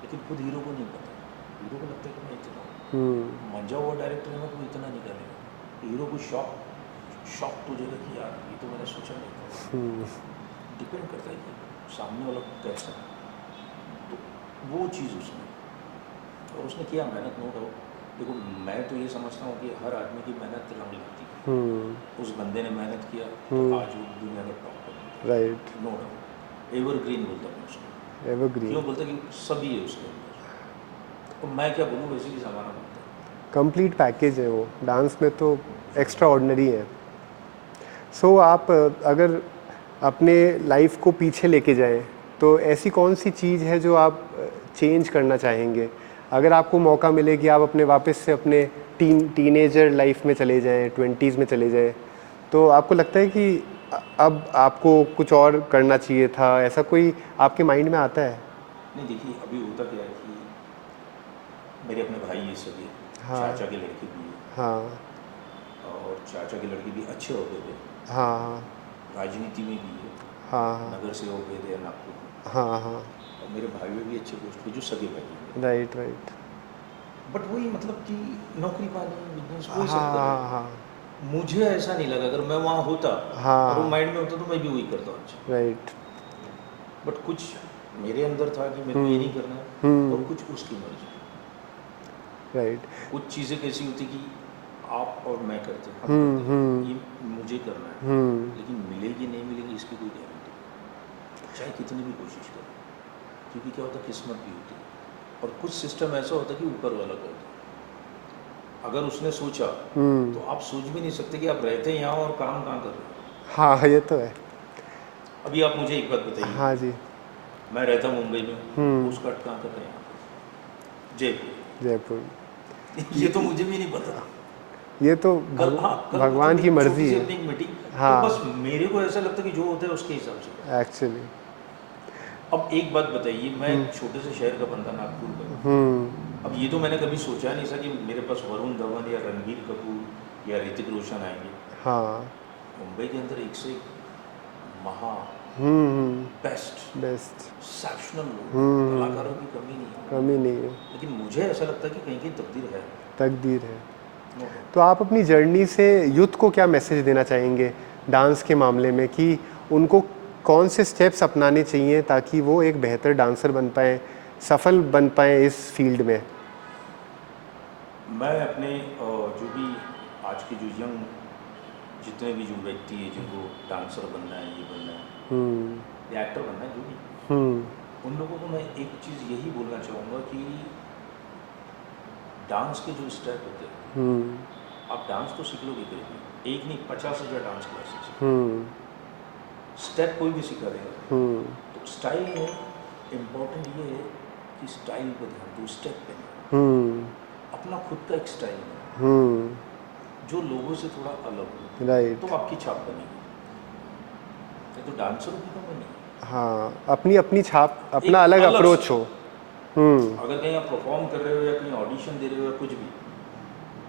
लेकिन खुद हीरो को नहीं पता, हीरो को लगता है कि मैं इतना हूँ, मंजा हुआ डायरेक्टर है ना तो वो इतना निकालेगा, हीरो को शॉक तो जगह कि यार ये तो मैंने सोचा नहीं था। डिपेंड करता है कि सामने वाला कैसा है, तो वो चीज़ उसमें, और उसने किया मेहनत, नो डाउट। देखो मैं तो ये समझता हूँ कि हर आदमी की मेहनत रंग लाती है, उस बंदे ने मेहनत किया तो आज वो दुनिया का टॉप पर, राइट। नो डाउट, एवरग्रीन बोलता हूँ उसको, एवरग्रीन। क्यों बोलता कि सभी है उसके अंदर, तो मैं क्या बोलूँ, वैसे ही ज़माना बनता है। कंप्लीट पैकेज है वो, डांस में तो एक्स्ट्रा ऑर्डिनरी है। सो आप अगर अपने लाइफ को पीछे लेके जाएं तो ऐसी कौन सी चीज़ है जो आप चेंज करना चाहेंगे? अगर आपको मौका मिले कि आप अपने वापस से अपने टीनेजर लाइफ में चले जाएं, 20s में चले जाएं, तो आपको लगता है कि अब आपको कुछ और करना चाहिए था, ऐसा कोई आपके माइंड में आता है? नहीं देखिए, अभी होता क्या है कि मेरे अपने भाई ये सभी हाँ। चाचा के लड़के भी हैं, हाँ और चाचा के लड़के भी अच्छे हो गए थे, हाँ राजनीति में भी है, हाँ नगर से हो गए थे नागपुर में, हाँ हाँ और मेरे भाई में भी अच्छे पोस्ट पे जो सगे भाई हैं। राइट राइट बट वही मतलब कि नौकरी पानी, बिजनेस, वही सब हाँ कर रहे हाँ हैं। हाँ मुझे ऐसा नहीं लगा, अगर मैं वहाँ होता हाँ। और वो माइंड में होता तो मैं भी वही करता अच्छा। राइट बट कुछ मेरे अंदर था कि मेरे को ये नहीं करना है, और कुछ उसकी मर्जी। राइट कुछ चीज़ें कैसी होती कि आप और मैं करते हैं, हम करते हैं, ये मुझे करना है, लेकिन मिलेगी नहीं मिलेगी इसकी कोई गारंटी नहीं, चाहे कितनी भी कोशिश करें, क्योंकि क्या होता है किस्मत भी होती है, और कुछ सिस्टम ऐसा होता है कि ऊपर वाला करता है। अगर उसने सोचा तो आप सोच भी नहीं सकते कि आप रहते हैं यहाँ और काम कहाँ कर रहे हैं। हाँ ये तो है। अभी आप मुझे एक बात बताइए, हाँ जी। मैं रहता हूँ मुंबई में, पोस्ट कार्ड कहाँ कर रहे हैं यहाँ पे? जयपुर। जयपुर। ये तो मुझे भी नहीं पता। ये तो कल भगवान की मर्जी है एक मीटिंग, हाँ। तो बस मेरे को ऐसा लगता है कि जो होता है उसके हिसाब से। एक्चुअली। अब एक बात बताइए, मैं छोटे से शहर का बंदा, नागपुर का, अब ये तो मैंने कभी सोचा नहीं था कि मेरे पास वरुण धवन या रणबीर कपूर या ऋतिक रोशन आएंगे। हाँ। मुंबई के अंदर एक से एक महा बेस्ट एक्सेप्शनल लोग, कलाकारों की कमी नहीं है, कमी नहीं है, लेकिन मुझे ऐसा लगता है कि कहीं कहीं तकदीर है। तकदीर है। तो आप अपनी जर्नी से यूथ को क्या मैसेज देना चाहेंगे डांस के मामले में, कि उनको कौन से स्टेप्स अपनाने चाहिए ताकि वो एक बेहतर डांसर बन पाए, सफल बन पाए इस फील्ड में? मैं अपने जो भी आज के जो यंग जितने भी जो व्यक्ति है जिनको डांसर बनना है, ये बनना है या एक्टर बनना है, जो भी, उन लोगों को मैं एक चीज़ यही बोलना चाहूँगा कि डांस के जो स्टेप होते हैं, आप डांस तो सीख लोगे कहीं, एक नहीं 50,000 डांस क्लासेस, स्टेप कोई भी सिखा देगा। तो स्टाइल में इम्पोर्टेंट ये है कि स्टाइल पर ध्यान दो, स्टेप पे नहीं। अपना खुद का एक स्टाइल है जो लोगों से थोड़ा अलग हो, राइट। तो आपकी छाप बनेगी। तो डांसरों की कमी नहीं, हाँ, अपनी अपनी छाप, अपना अलग अप्रोच हो। अगर कहीं आप परफॉर्म कर रहे हो या कहीं ऑडिशन दे रहे हो या कुछ भी,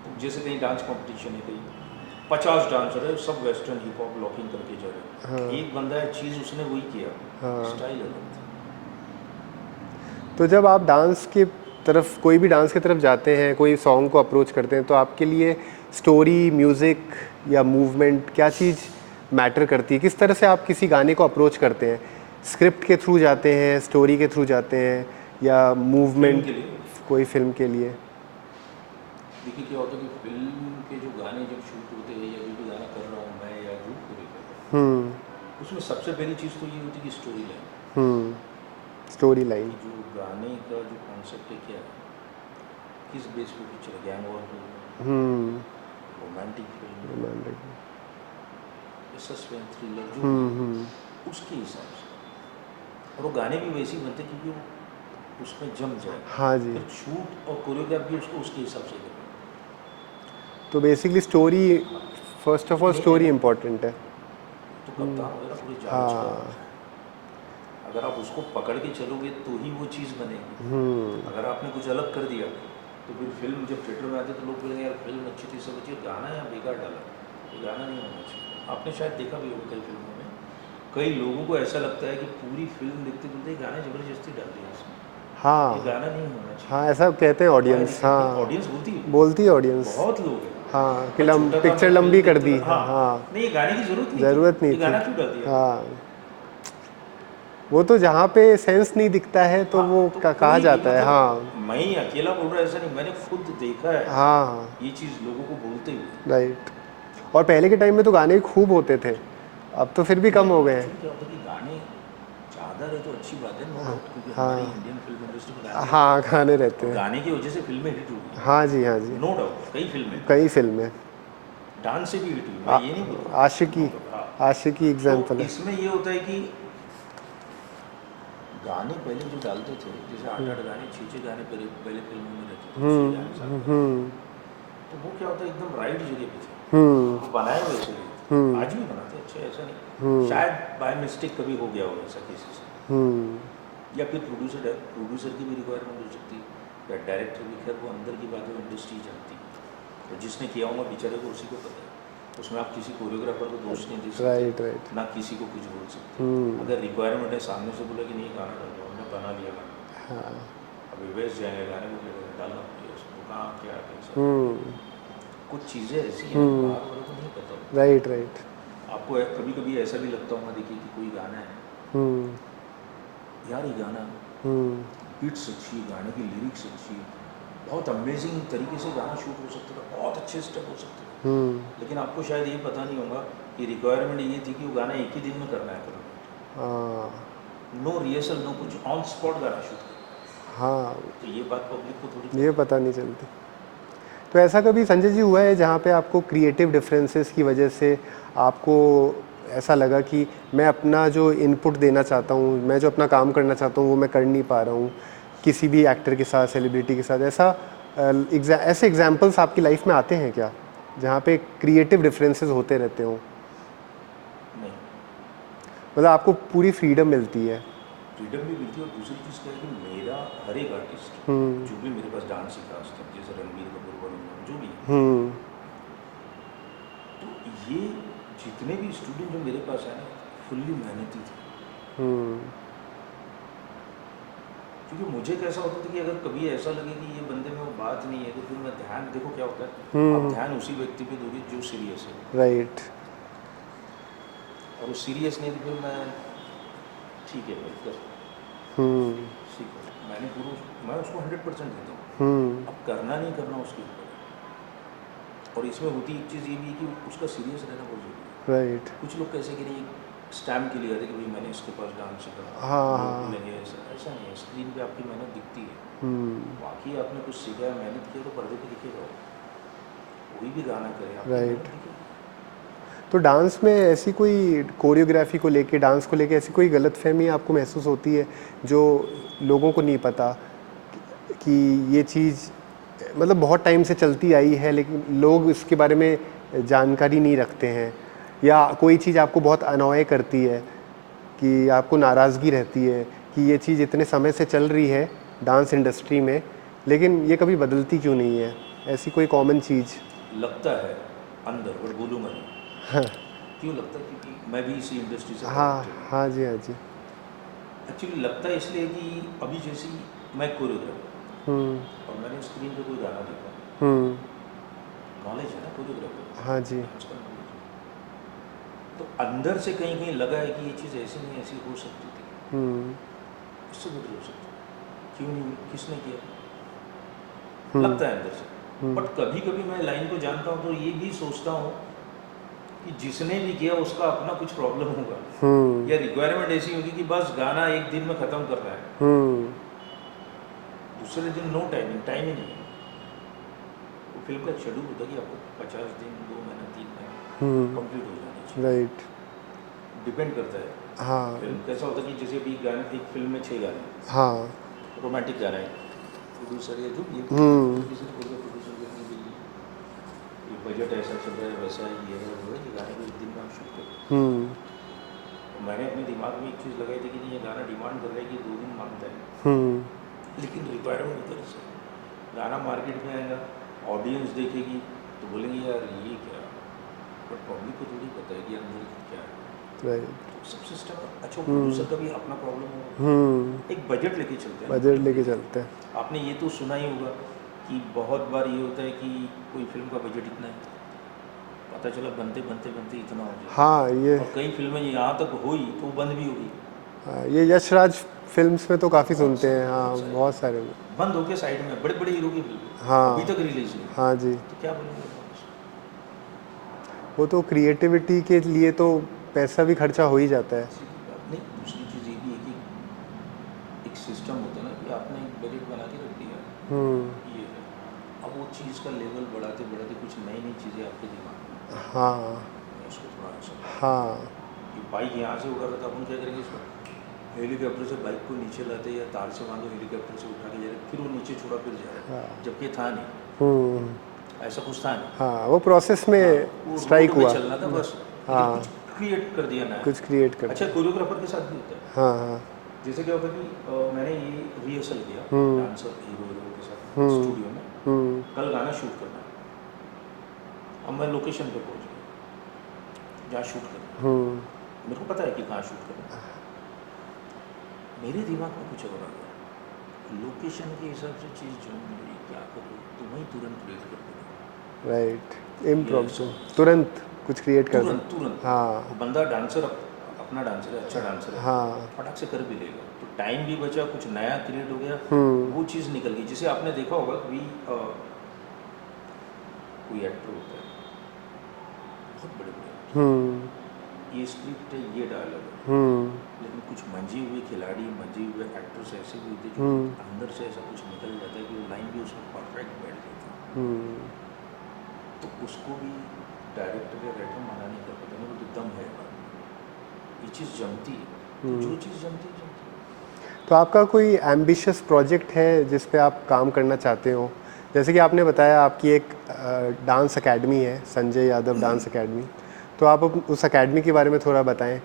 तो जैसे कहीं डांस कंपटीशन है, कहीं 50 डांसर है, सब वेस्टर्न हिप हॉप लॉकिंग करके जा रहे हैं, एक बंदा है चीज़ उसने वही किया, स्टाइल अलग था। तो जब आप डांस की तरफ, कोई भी डांस की तरफ जाते हैं, कोई सॉन्ग को अप्रोच करते हैं, तो आपके लिए स्टोरी, म्यूज़िक या मूवमेंट, क्या चीज़ मैटर करती है? किस तरह से आप किसी गाने को अप्रोच करते हैं? स्क्रिप्ट के थ्रू जाते हैं, स्टोरी के थ्रू जाते हैं, या मूवमेंट कोई फिल्म के लिए? देखिए क्या होता है कि फिल्म के जो गाने जब शूट होते हैं, या जो भी गाना कर रहा हूँ मैं या जो भी कर रहा हूँ, उसमें सबसे पहली चीज़ तो ये होती है कि स्टोरी लाइन। Story line. जो गाने का जो कॉन्सेप्ट है, क्या है, किस बेस पे picture, gang war, romantic film, suspense thriller, जो उसके हिसाब से, और वो गाने भी वैसे ही बनते क्योंकि वो उसमें जम जाए। हाँ जी। फिर शूट और कोरियोग्राफ भी उसको उसके हिसाब से करें। तो basically story, first of all story important है। तो कप्तान वगैरह पूरे जांच अगर आप उसको पकड़ के चलोगे तो ही वो चीज़ बनेगी। अगर आपने कुछ अलग कर दिया तो फिर फिल्म जब थिएटर में आती है तो लोग बोलेंगे यार फिल्म अच्छी थी, सब अच्छी, गाना यहाँ बेकार डाला, ये गाना नहीं होना चाहिए। आपने शायद देखा भी होगा कई फिल्मों में, कई लोगों को ऐसा लगता है कि पूरी फिल्म देखते देखते गाने ज़बरदस्ती डाल दिया इसमें, हाँ ये गाना नहीं होना चाहिए। हाँ, ऐसा कहते हैं ऑडियंस। हाँ, ऑडियंस बोलती है ऑडियंस। बहुत लोग हैं। हाँ, कि पिक्चर लंबी कर दी। हाँ, नहीं ये गाने की ज़रूरत नहीं थी, गाना थी। क्यों डाल दिया? हाँ, वो तो जहाँ पे सेंस नहीं दिखता है तो वो तो कहा कोई जाता है। मतलब हाँ मैं ही अकेला बोल रहा, ऐसा नहीं, मैंने खुद देखा है हाँ ये चीज़ लोगों को बोलते हुए। राइट। और पहले के टाइम में तो गाने खूब होते थे, अब तो फिर भी कम हो गए हैं। क्या होता है कि गाने ज़्यादा रहे तो अच्छी बात है, नो डाउट, क्योंकि हमारी इंडियन फिल्म इंडस्ट्री में गाने, हाँ, गाने रहते हैं। गाने की वजह से फिल्में हिट हुई, हाँ जी, हाँ जी, नो डाउट, कई फिल्में डांस से भी हिट हुई, मैं ये नहीं बोल रहा। आशिकी एग्जाम्पल तो है। इसमें ये होता है कि गाने पहले जो डालते थे, जैसे 8-8 गाने, 6-6 गाने पहले फिल्मों में रहते थे, 6 गाने, 7 गाने। तो वो क्या होता है, एकदम राइट जगह पे थे, वो बनाए वैसे ही, आज भी बनाते अच्छे, ऐसा नहीं, शायद बाय मिस्टेक कभी हो गया हो ऐसा किसी से, या फिर प्रोड्यूसर की भी रिक्वायरमेंट हो सकती है, या डायरेक्टर भी, खैर वो अंदर की बात है, इंडस्ट्री जानती है, तो जिसने किया होगा बेचारे को उसी को पता है, उसमें आप किसी कोरियोग्राफर को दोष नहीं दे सकते, राइट ना किसी को कुछ बोल सकते। अगर रिक्वायरमेंट है, सामने से बोला कि नहीं गाना डाल दो, हमने बना लिया गाना, अभी वेस्ट जाएंगे गाने को, क्या डालना पड़ेगा उसको, कहाँ क्या कैसा, कुछ चीज़ें ऐसी हैं बाहर वालों को नहीं पता होता। राइट आपको कभी कभी ऐसा भी लगता होगा, देखिए कि कोई गाना है, यार ये गाना बीट्स अच्छी, गाने की लिरिक्स अच्छी, बहुत अमेजिंग तरीके से गाना शूट हो सकता था, बहुत अच्छे स्टेप हो सकते थे, लेकिन आपको शायद ये पता नहीं होगा कि रिक्वायरमेंट ये थी कि वो गाना एक ही दिन में करना है, नो रिहर्सल, नो कुछ, ऑन स्पॉट गाना शूट करना। हाँ, तो ये बात पब्लिक को थोड़ी ये पता नहीं चलती। तो ऐसा कभी संजय जी हुआ है जहाँ पे आपको क्रिएटिव डिफरेंसेस की वजह से आपको ऐसा लगा कि मैं अपना जो इनपुट देना चाहता हूँ, मैं जो अपना काम करना चाहता हूँ वो मैं कर नहीं पा रहा हूँ किसी भी एक्टर के साथ, सेलिब्रिटी के साथ, ऐसा ऐसे एग्जांपल्स आपकी लाइफ में आते हैं क्या जहाँ पे क्रिएटिव डिफरेंसेस होते रहते हों? नहीं, मतलब आपको पूरी फ्रीडम मिलती है? फ्रीडम भी मिलती है, और दूसरी चीज़ क्या है कि मेरा हर एक आर्टिस्ट जो भी मेरे पास डांस सीखा आज तक, जैसे रणबीर कपूर, वरुण धवन, जो भी है, तो ये जितने भी स्टूडेंट जो मेरे पास आए ना, फुल्ली मेहनती थे, क्योंकि मुझे कैसा होता था कि अगर कभी ऐसा लगे कि ये बंदे में वो बात नहीं है, तो फिर मैं ध्यान, देखो क्या होता है, आप ध्यान उसी व्यक्ति पे दोगे जो सीरियस है, राइट। और वो सीरियस नहीं तो फिर मैं ठीक है भाई कर सीखो, मैं उसको 100% देता हूँ, अब करना नहीं करना उसके ऊपर है। और इसमें होती एक चीज़ ये भी है कि उसका सीरियस रहना बहुत जरूरी है। राइट। कुछ लोग कैसे कि नहीं, स्टैम्प के लिए आते कि भाई मैंने इसके पास डांस सीखा, हाँ। लगे, ऐसा नहीं है, स्क्रीन पे आपकी मेहनत दिखती है, बाकी आपने कुछ सीखा है, मेहनत किया, तो पर्दे पे दिखेगा, कोई भी गाना करे आपको Right. मेहनत दिखेगी। तो डांस में ऐसी कोई कोरियोग्राफी को लेके, डांस को लेके ऐसी कोई गलतफहमी आपको महसूस होती है जो लोगों को नहीं पता कि ये चीज़ मतलब बहुत टाइम से चलती आई है लेकिन लोग इसके बारे में जानकारी नहीं रखते हैं, या कोई चीज़ आपको बहुत अनॉय करती है कि आपको नाराज़गी रहती है कि ये चीज़ इतने समय से चल रही है डांस इंडस्ट्री में लेकिन ये कभी बदलती क्यों नहीं है, ऐसी कोई कॉमन चीज़? लगता है अंदर, बट बोलूँगा नहीं। हाँ। क्यों लगता है? क्योंकि मैं भी इसी इंडस्ट्री से हाँ हाँ जी, हाँ जी। एक्चुअली लगता है इसलिए कि अभी जैसी मैं कोरियोग्राफर और मैंने स्क्रीन पे कोई गाना देखा, नॉलेज है ना कोरियोग्राफर, हाँ जी। डांस का knowledge है। तो अंदर से कहीं कहीं लगा है कि ये चीज़ ऐसी नहीं ऐसी हो सकती थी, इससे बेटर हो सकती है, क्यों नहीं, किसने किया, लगता है अंदर से। बट कभी कभी मैं लाइन को जानता हूँ तो ये भी सोचता हूँ कि जिसने भी किया उसका अपना कुछ प्रॉब्लम होगा, या रिक्वायरमेंट ऐसी होगी कि बस गाना एक दिन में ख़त्म करना है, दूसरे दिन नो टाइमिंग, टाइम ही नहीं है। वो फिल्म का शेड्यूल होता है कि आपको 50 दिन, 2 महीना, 3 महीने कंप्लीट हो जाना चाहिए, राइट। डिपेंड करता है। हाँ फिल्म कैसा होता है कि जैसे अभी गाने, एक फिल्म में 6 गाने, हाँ। रोमांटिक गाना है, प्रोड्यूसर या जो भी प्रोड्यूसर को ये बजट ऐसा चल रहा है, वैसा ये है वो है कि गाने को एक दिन में आप शूट करो। तो मैंने अपने दिमाग में एक चीज़ लगाई थी कि नहीं, ये गाना डिमांड कर रहा है कि 2 दिन मांगता है, लेकिन रिक्वायरमेंट उधर से गाना मार्केट में आएगा, ऑडियंस देखेगी तो बोलेंगे यार ये क्या, बट पब्लिक को थोड़ी पता है कि अंदर क्या है। राइट। सब सिस्टम अच्छा, प्रोड्यूसर का भी अपना प्रॉब्लम होगा, एक बजट लेके चलते हैं, बजट लेके चलते हैं। आपने ये तो सुना ही होगा कि बहुत बार ये होता है कि कोई फिल्म का बजट इतना है, पता चला बनते बनते बनते इतना हो जाए। हाँ ये और कई फिल्में यहाँ तक हुई तो बंद भी हो गई, हाँ, ये यशराज फिल्म्स में तो काफ़ी सुनते हैं। हाँ बहुत सारे में। बंद होके साइड में, बड़े बड़े हीरो की फिल्म हाँ। अभी तक रिलीज हुई, हाँ जी। तो क्या बोलेंगे? वो तो क्रिएटिविटी के लिए तो पैसा भी खर्चा हो ही जाता है। नहीं, दूसरी चीज़ ये भी है कि एक सिस्टम होता है ना कि आपने एक बजट बना के रख दिया, ये है, अब वो चीज़ का लेवल बढ़ाते बढ़ाते कुछ नई नई चीज़ें आपके दिमाग में, हाँ मैं उसको थोड़ा ऐसा हाँ कि बाइक यहाँ से उड़ा रहा था, अपन क्या करेंगे इसको हेलीकॉप्टर से बाइक को नीचे लाते या तार से बांधो, हेलीकॉप्टर से उठा के जा रहे, फिर वो नीचे छोड़ा फिर जा रहा है, जबकि था नहीं, ऐसा कुछ था नहीं। हाँ, वो प्रोसेस में वो स्ट्राइक रोड पे हुआ। चलना था बस, हाँ। कुछ क्रिएट कर दिया ना। कुछ क्रिएट कर। अच्छा, कोरियोग्राफर के साथ भी होता है। हाँ हाँ। जैसे क्या होता है कि मैंने ये रिहर्सल किया डांसर हीरो के साथ स्टूडियो में, कल गाना शूट करना है। अब मैं लोकेशन पे पहुंच गया जहाँ शूट करना है। मेरे को पता है कि कहाँ शूट करना है। मेरे दिमाग में कुछ और आ गया, लोकेशन के हिसाब से चीज़ जो मिली क्या करूँ, तो वही तुरंत क्रिएट कर दूँगा। राइट, इम्प्रोविज़ेशन, तुरंत कुछ क्रिएट कर दो। तुरंत हाँ वो बंदा डांसर अपना डांसर है, अच्छा डांसर है, हाँ। फटाक से कर भी लेगा, तो टाइम भी बचा, कुछ नया क्रिएट हो गया, वो चीज़ निकल गई। जैसे आपने देखा होगा कि कोई एक्टर होता है बहुत बड़े बड़े, ये स्क्रिप्ट है, ये डायलॉग है, लेकिन कुछ मंजे हुए खिलाड़ी, मंजे हुए एक्टर्स ऐसे भी होते हैं जो अंदर से ऐसा कुछ निकल जाता है कि वो लाइन भी उसमें परफेक्ट बैठ जाती है। तो उसको भी डायरेक्टर या राइटर मना नहीं कर पाता, नहीं वो तो दम है, ये चीज़ जमती है, तो जो चीज़ जमती है जमती है। तो आपका कोई एम्बिशियस प्रोजेक्ट है जिस पे आप काम करना चाहते हो? जैसे कि आपने बताया आपकी एक डांस एकेडमी है, संजय यादव डांस एकेडमी, तो आप उस एकेडमी के बारे में थोड़ा बताएं,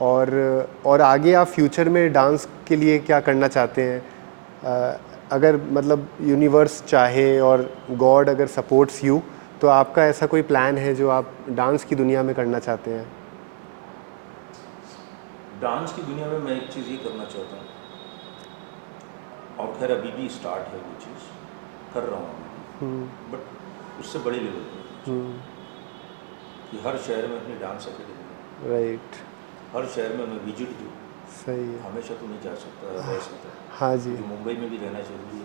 और आगे आप फ्यूचर में डांस के लिए क्या करना चाहते हैं? अगर मतलब यूनिवर्स चाहे और गॉड अगर सपोर्ट्स यू, तो आपका ऐसा कोई प्लान है जो आप डांस की दुनिया में करना चाहते हैं? डांस की दुनिया में मैं एक चीज़ ये करना चाहता हूँ, और खैर अभी भी स्टार्ट है वो चीज़, कर रहा हूँ, बट उससे बड़े लेवल पर कि हर शहर में अपनी डांस एकेडमी, राइट, हर शहर में मैं विजिट दूँ। सही है। हमेशा तो नहीं जा सकता, रह सकता, हाँ जी। क्योंकि मुंबई में भी रहना जरूरी है,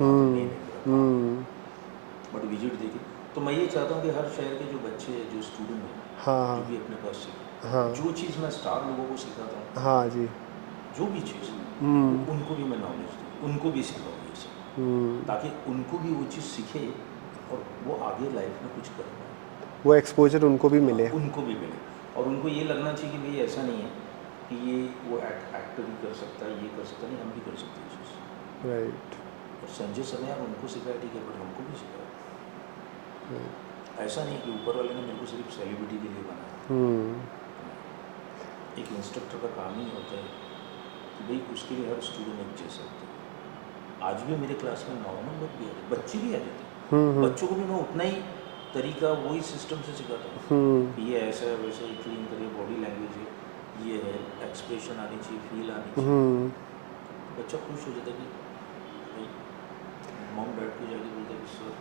बट विजिट देखिए, तो मैं ये चाहता हूँ कि हर शहर के जो बच्चे हैं, जो स्टूडेंट हैं, हाँ जो भी अपने पास सीखे, हाँ जो चीज़ मैं स्टार लोगों को सिखाता हूँ, हाँ जी। जो भी चीज़ उनको भी मैं नॉलेज दूँ, उनको भी सिखाऊँ ये सब, ताकि उनको भी वो चीज़ सीखे और वो आगे लाइफ में कुछ कर पाए, वो एक्सपोजर उनको भी मिले। उनको भी मिले, और उनको ये लगना चाहिए कि भाई ऐसा नहीं है कि ये वो एक्टर भी कर सकता है, ये कर सकता नहीं, हम भी कर सकते हैं चीज़। राइट। और संजय सर यार उनको सिखाया ठीक है, बट हमको भी सिखाया। ऐसा नहीं कि ऊपर वाले ने मेरे को सिर्फ सेलिब्रिटी के लिए बनाया। एक इंस्ट्रक्टर का काम ही होता है कि भाई उसके लिए हर स्टूडेंट एक जैसा होता है। आज भी मेरे क्लास में नॉर्मल लोग भी आ जाते, बच्चे भी आ जाते हैं, बच्चों को भी मैं उतना ही तरीका वही सिस्टम से सिखाता हूँ कि ये ऐसा है, वैसे ही क्लीन करिए, बॉडी लैंग्वेज है, ये है, एक्सप्रेशन आनी चाहिए, फील आनी चाहिए। बच्चा खुश हो जाता है कि भाई मॉम डैड को जाके बोलते हैं कि सर,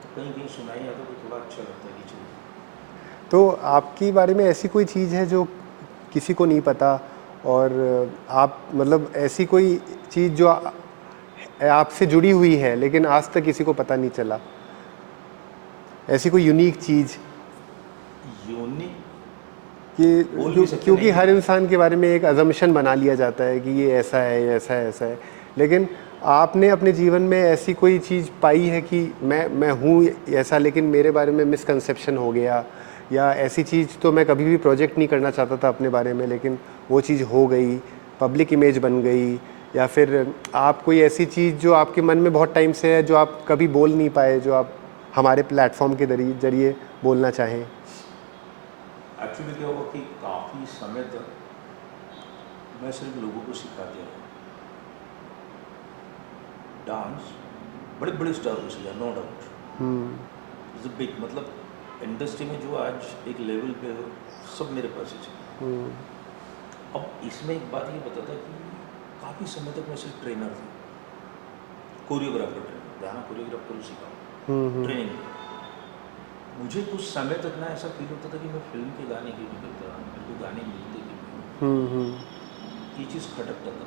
तो कहीं कहीं सुनाई आता तो थोड़ा अच्छा लगता है कि चलो। तो आपकी बारे में ऐसी कोई चीज़ है जो किसी को नहीं पता, और आप मतलब ऐसी कोई चीज़ जो आपसे जुड़ी हुई है लेकिन आज तक किसी को पता नहीं चला, ऐसी कोई यूनिक चीज़? यूनिक क्योंकि हर इंसान के बारे में एक अजम्पशन बना लिया जाता है कि ये ऐसा है, ये ऐसा है, ऐसा है, लेकिन आपने अपने जीवन में ऐसी कोई चीज़ पाई है कि मैं हूँ ऐसा, लेकिन मेरे बारे में मिसकंसेप्शन हो गया, या ऐसी चीज़ तो मैं कभी भी प्रोजेक्ट नहीं करना चाहता था अपने बारे में, लेकिन वो चीज़ हो गई, पब्लिक इमेज बन गई, या फिर आप कोई ऐसी चीज़ जो आपके मन में बहुत टाइम से है जो आप कभी बोल नहीं पाए, जो आप हमारे प्लेटफॉर्म के जरिए बोलना चाहें? एक्चुअली क्या हुआ कि काफ़ी समय तक मैं सिर्फ लोगों को सिखाते रहा डांस, बड़े बड़े स्टार को सिखाया, नो डाउट, इज बिग, मतलब इंडस्ट्री में जो आज एक लेवल पे हो, सब मेरे पास ही चाहिए। अब इसमें एक बात ये बताता कि काफ़ी समय तक मैं सिर्फ ट्रेनर था, कोरियोग्राफर ट्रेनर, गाना कोरियोग्राफ करूँ सिखाऊँ, ट्रेनिंग। मुझे कुछ समय तक ना ऐसा फील होता था कि मैं फिल्म के गाने क्यों नहीं करता, मेरे को गाने मिलते क्यों, ये चीज़ खटकता था।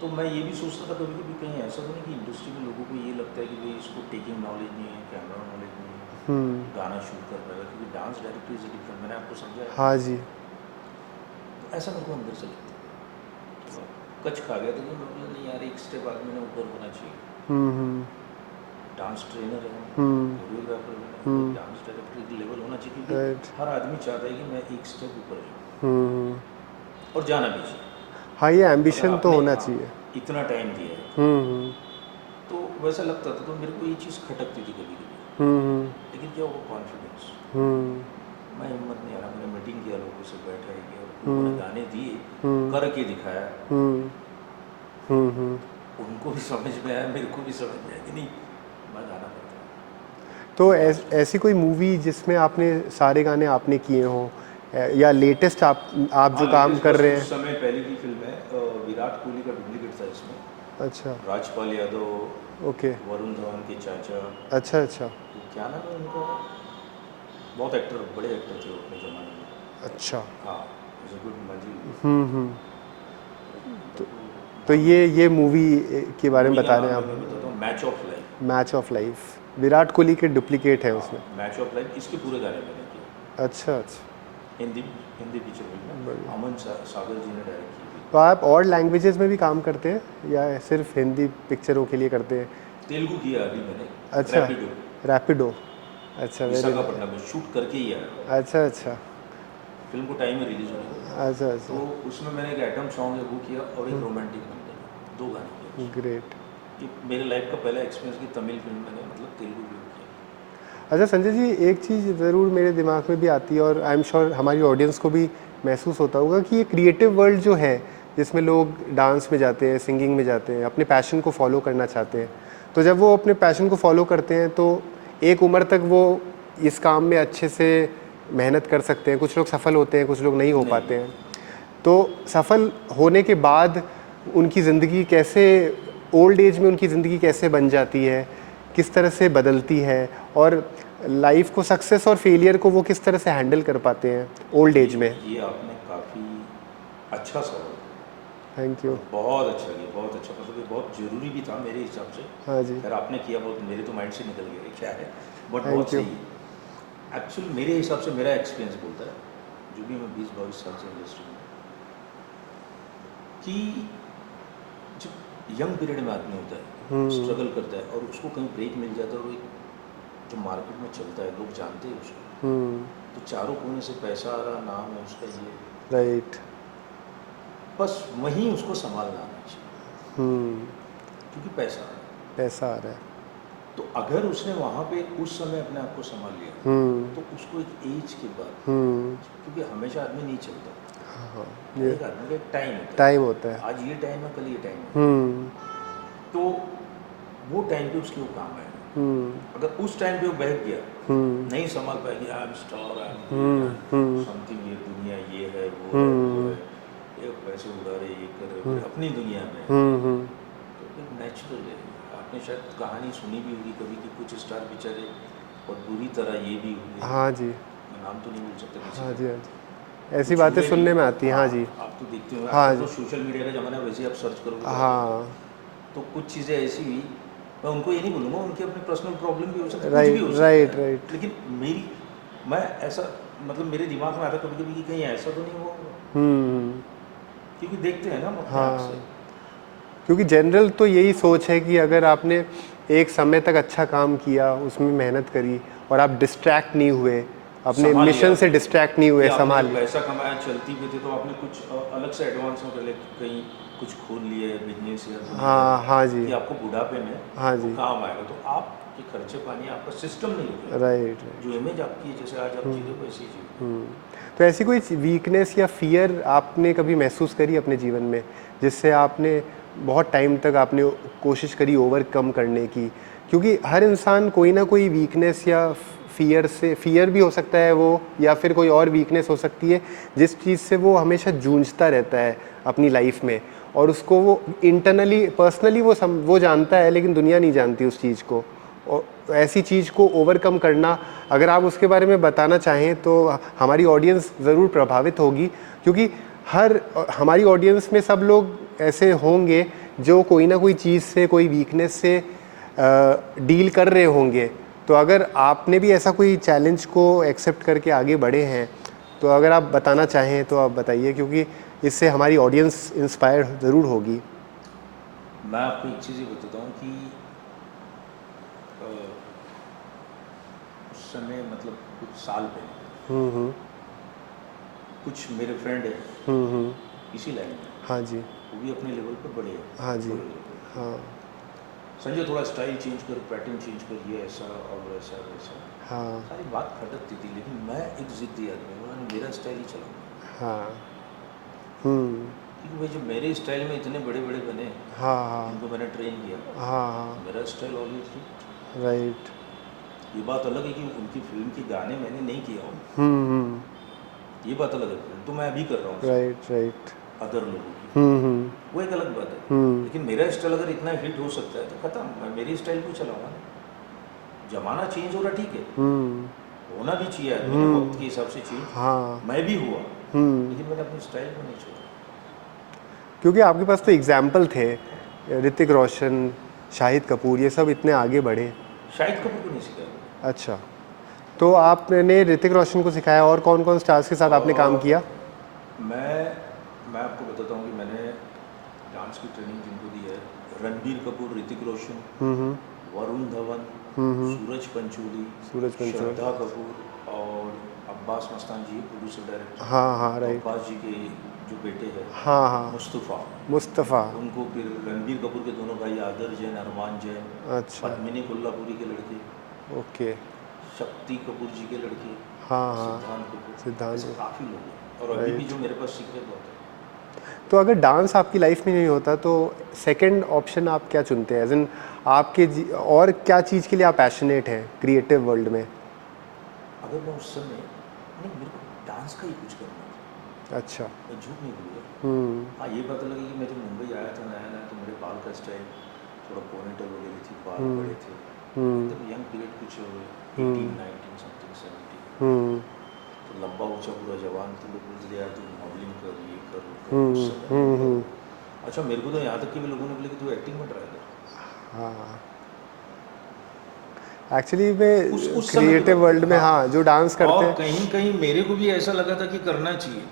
तो मैं ये भी सोचता था कभी कभी कहीं ऐसा तो नहीं कि इंडस्ट्री में लोगों को ये लगता है कि भाई इसको टेकिंग नॉलेज नहीं है, कैमरा नॉलेज नहीं है, गाना शूट कर पाएगा, क्योंकि डांस डायरेक्टर इज डिफरेंट, मैंने आपको समझाया। हाँ जी। तो ऐसा मेरे को अंदर से लगता था, कच खा गया था कि मैं बोला नहीं यार, एक स्टेप आदमी ने ऊपर होना चाहिए। डांस ट्रेनर है, कोरियोग्राफर है, डांस डायरेक्टर एक लेवल होना चाहिए, क्योंकि हर आदमी चाहता है कि मैं एक स्टेप ऊपर जाऊँ। और जाना भी चाहिए। हाँ, ये अगर एम्बिशन तो आपने, होना हाँ, चाहिए। इतना टाइम दिया है हम्म तो वैसा लगता था, तो मेरे को ये चीज़ खटकती थी कभी कभी, हम्म लेकिन क्या वो कॉन्फिडेंस, हम्म मैं हिम्मत नहीं आ रहा, मैंने मीटिंग किया, लोगों से बैठा है किया, लोगों ने गाने दिए, करके दिखाया, हम्म हम्म। उनको भी समझ में आया, मेरे को भी समझ में आया कि नहीं, मैं गाना करता हूँ। तो ऐसी कोई मूवी जिसमें आपने सारे गाने आपने किए हों, या लेटेस्ट आप जो काम latest कर बस रहे कुछ हैं? समय पहले की फिल्म है, विराट कोहली का डुप्लीकेट था इसमें, अच्छा। राजपाल यादव, ओके। वरुण धवन के चाचा, अच्छा अच्छा। वो क्या नाम है उनका, बहुत एक्टर, बड़े एक्टर थे वो अपने ज़माने में। अच्छा। हाँ, इज अ गुड मंजिल। हम्म। तो ये मूवी के बारे में मूवी का बता नाम रहे हैं मैं आप? बताता हूँ, match of life. Match of life, Virat Kohli के डुप्लीकेट है उसमें। मैच ऑफ लाइफ, इसके पूरे गाने मैंने किए, अच्छा अच्छा। हिंदी हिंदी पिक्चर फिल्म, अमन सागर जी ने डायरेक्ट की थी। तो आप और लैंग्वेजेस में भी काम करते हैं या सिर्फ हिंदी पिक्चरों के लिए करते हैं? तेलुगु किया अभी मैंने, अच्छा। रैपिडो, रैपिडो। अच्छा, वेरी विशाखापट्टनम में शूट करके ही आया, अच्छा अच्छा फिल्म को टाइम में रिलीज होने को। अच्छा तो अच्छा। उसमें मैंने एक आइटम सॉन्ग है वो किया, और एक रोमांटिक नंबर, 2 गाने किए। ग्रेट। ये मेरे लाइफ का पहला एक्सपीरियंस कि तमिल फिल्म मैंने, मतलब तेलुगु फिल्म किया। अच्छा संजय जी, एक चीज़ ज़रूर मेरे दिमाग में भी आती है और आई एम श्योर हमारी ऑडियंस को भी महसूस होता होगा कि ये क्रिएटिव वर्ल्ड जो है, जिसमें लोग डांस में जाते हैं, सिंगिंग में जाते हैं, अपने पैशन को फॉलो करना चाहते हैं, तो जब वो अपने पैशन को फॉलो करते हैं तो एक उम्र तक वो इस काम में अच्छे से मेहनत कर सकते हैं। कुछ लोग सफल होते हैं, कुछ लोग नहीं हो पाते हैं। तो सफल होने के बाद उनकी ज़िंदगी कैसे, ओल्ड एज में उनकी ज़िंदगी कैसे बन जाती है, किस तरह से बदलती है, और लाइफ को, सक्सेस और फेलियर को वो किस तरह से हैंडल कर पाते हैं ओल्ड एज में? ये आपने काफ़ी अच्छा सवाल किया, थैंक यू। बहुत अच्छा किया, बहुत अच्छा, मतलब ये बहुत ज़रूरी भी था मेरे हिसाब से। हाँ जी। खैर आपने किया, बहुत मेरे तो माइंड से निकल गया क्या है, बट Thank बहुत you. सही है। एक्चुअली मेरे हिसाब से, मेरा एक्सपीरियंस बोलता है, जो भी मैं 20-22 साल से इंडस्ट्री में, कि जब यंग पीरियड में आदमी होता है, स्ट्रगल करता है, और उसको कहीं ब्रेक मिल जाता है, और एक जो मार्केट में चलता है, लोग जानते हैं उसको, तो चारों कोने से पैसा आ रहा, नाम है उसका, ये राइट। बस वहीं उसको संभालना आना चाहिए, क्योंकि पैसा आ रहा है। पैसा आ रहा है। तो अगर उसने वहाँ पे उस समय अपने आप को संभाल लिया, तो उसको एक एज के बाद, क्योंकि हमेशा आदमी नहीं चलता, एक आदमी का एक टाइम होता है, टाइम होता है। आज ये टाइम है, कल ये टाइम है, तो वो टाइम पे उसके वो काम आएगा। अगर उस टाइम पे वो बैठ गया, नहीं संभाल पाएगी, I am star, I am something, ये दुनिया ये है, वो है, ये पैसे उड़ा रहे, ये कर रहे, अपनी दुनिया में, तो एक नेचुरल है। आपने शायद कहानी सुनी भी होगी कभी कि कुछ स्टार बेचारे और बुरी तरह ये भी हुए, हाँ जी। मैं नाम तो नहीं बोल सकता किसी हाँ का। जी। हाँ जी, ऐसी कुछ बातें हुए सुनने भी। में आती हैं। हाँ जी। आप तो देखते हो, हाँ आजकल तो जी। सोशल मीडिया का ज़माना है, वैसे ही आप सर्च करोगे हाँ। तो कुछ चीज़ें ऐसी हुई, मैं उनको ये नहीं बोलूँगा, उनके अपने पर्सनल प्रॉब्लम भी हो सकते हैं, कुछ राइट भी हो सकता राइट है, राइट। लेकिन मैं ऐसा, मतलब मेरे दिमाग में आता कभी कभी कि कहीं ऐसा तो नहीं हुआ, क्योंकि देखते हैं ना हम अपने आप से। क्योंकि जनरल तो यही सोच है कि अगर आपने एक समय तक अच्छा काम किया, उसमें मेहनत करी, और आप डिस्ट्रैक्ट नहीं हुए, अपने संभाल मिशन लिया से डिस्ट्रैक्ट नहीं हुए, कि आपने संभाल जब लिया। पैसा कमाया, चलती भी थी, तो आपने कुछ अलग से एडवांस में पहले कहीं कुछ खोल लिए, बिजनेस या हाँ हाँ जी। कि आपको बुढ़ापे में हाँ वो जी। काम आएगा, तो आपके खर्चे पानी, आपका सिस्टम नहीं होगा, राइट राइट। जो इमेज आपकी है, जैसे आज आप जी रहे हो वैसे ही जी। तो ऐसी कोई वीकनेस या फियर आपने कभी महसूस करी अपने जीवन में, जिससे आपने बहुत टाइम तक आपने कोशिश करी ओवरकम करने की? क्योंकि हर इंसान कोई ना कोई वीकनेस या फियर भी हो सकता है वो, या फिर कोई और वीकनेस हो सकती है जिस चीज़ से वो हमेशा जूझता रहता है अपनी लाइफ में, और उसको वो इंटरनली, पर्सनली वो जानता है, लेकिन दुनिया नहीं जानती उस चीज़ को। और ऐसी चीज़ को ओवरकम करना, अगर आप उसके बारे में बताना चाहें तो हमारी ऑडियंस ज़रूर प्रभावित होगी, क्योंकि हमारी ऑडियंस में सब लोग ऐसे होंगे जो कोई ना कोई चीज़ से, कोई वीकनेस से डील कर रहे होंगे। तो अगर आपने भी ऐसा कोई चैलेंज को एक्सेप्ट करके आगे बढ़े हैं, तो अगर आप बताना चाहें तो आप बताइए, क्योंकि इससे हमारी ऑडियंस इंस्पायर ज़रूर होगी। मैं आपको एक चीज़ ये बताता हूँ कि उस समय, मतलब कुछ साल पहले, कुछ मेरे फ्रेंड हैं, इसी लाइन में, हाँ जी, वो भी अपने लेवल पर बड़े हैं। हाँ जी, बड़े level पर। हाँ संजय थोड़ा स्टाइल चेंज कर, पैटर्न चेंज कर, ये ऐसा और वैसा वैसा, हाँ सारी बात खटकती थी। लेकिन मैं एक ज़िद्दी आदमी हूँ, मैंने मेरा स्टाइल ही चलाऊंगा। हाँ क्योंकि भाई जो मेरे स्टाइल में इतने बड़े बड़े बने, हाँ हाँ इनको मैंने ट्रेन किया, हाँ मेरा स्टाइल ऑलवेज हिट। राइट ये बात अलग है कि उनकी फिल्म के गाने मैंने नहीं किया हूँ, ये बात अलग है, तो मैं अभी कर रहा हूँ राइट राइट अदर लोगों की, वो एक अलग बात है। हम्म। लेकिन मेरा स्टाइल अगर इतना हिट हो सकता है तो खत्म, मैं मेरी स्टाइल को चलाऊंगा ना। जमाना चेंज हो रहा, ठीक है, होना भी चाहिए आदमी ने वक्त के हिसाब से चेंज, हाँ मैं भी हुआ, लेकिन मैंने अपनी स्टाइल को नहीं छोड़ा। क्योंकि आपके पास तो एग्जाम्पल थे, ऋतिक रोशन, शाहिद कपूर, ये सब इतने आगे बढ़े। शाहिद कपूर को नहीं सिखाया। अच्छा, तो आपने ऋतिक रोशन को सिखाया, और कौन कौन स्टार्स के साथ आपने काम किया? मैं आपको बताता हूँ कि मैंने डांस की ट्रेनिंग जिनको दी है, रणबीर कपूर, ऋतिक रोशन, वरुण धवन, सूरज पंचोली, श्रद्धा कपूर और अब्बास मस्तान जी प्रोड्यूसर डायरेक्टर, हाँ हाँ राइट, अब्बास जी के जो बेटे हैं हाँ हाँ मुस्तफ़ा, उनको फिर रणबीर कपूर के दोनों भाई आदर जैन, अरमान जैन, अच्छा पद्मिनी कोल्हापुरी के लड़के, ओके, शक्ति कपूर जी के लड़के, हाँ हाँ सिद्धांत कपूर, सिद्धांत, ऐसे काफ़ी लोग हैं। और अभी भी जो मेरे पास सीख रहे बहुत है। तो अगर डांस आपकी लाइफ में नहीं होता तो सेकंड ऑप्शन आप क्या चुनते हैं? एज इन आपके और क्या चीज़ के लिए आप पैशनेट हैं क्रिएटिव वर्ल्ड में? अगर मैं उस समय नहीं, मेरे को डांस का ही कुछ करना था, अच्छा, मैं झूठ नहीं बोलूँगा। हाँ, ये पता लगी कि मैं जब मुंबई आया था नया नया, तो मेरे बाल का स्टाइल थोड़ा पोनीटेल वगैरह थी, बाल बड़े थे, एकदम यंग पीरियड, कुछ 18, 19 समथिंग 17, तो लंबा ऊंचा पूरा जवान, तो लोग बोलते थे यार तू मॉडलिंग कर, ये कर, वो कर। उस समय अच्छा, मेरे को तो यहाँ तक कि भी लोगों ने बोले कि तू एक्टिंग में ट्राई कर। हाँ एक्चुअली में उस समय की क्रिएटिव बात वर्ल्ड है, में, हाँ। हाँ जो डांस करते और हैं, कहीं कहीं मेरे को भी ऐसा लगा था कि करना चाहिए।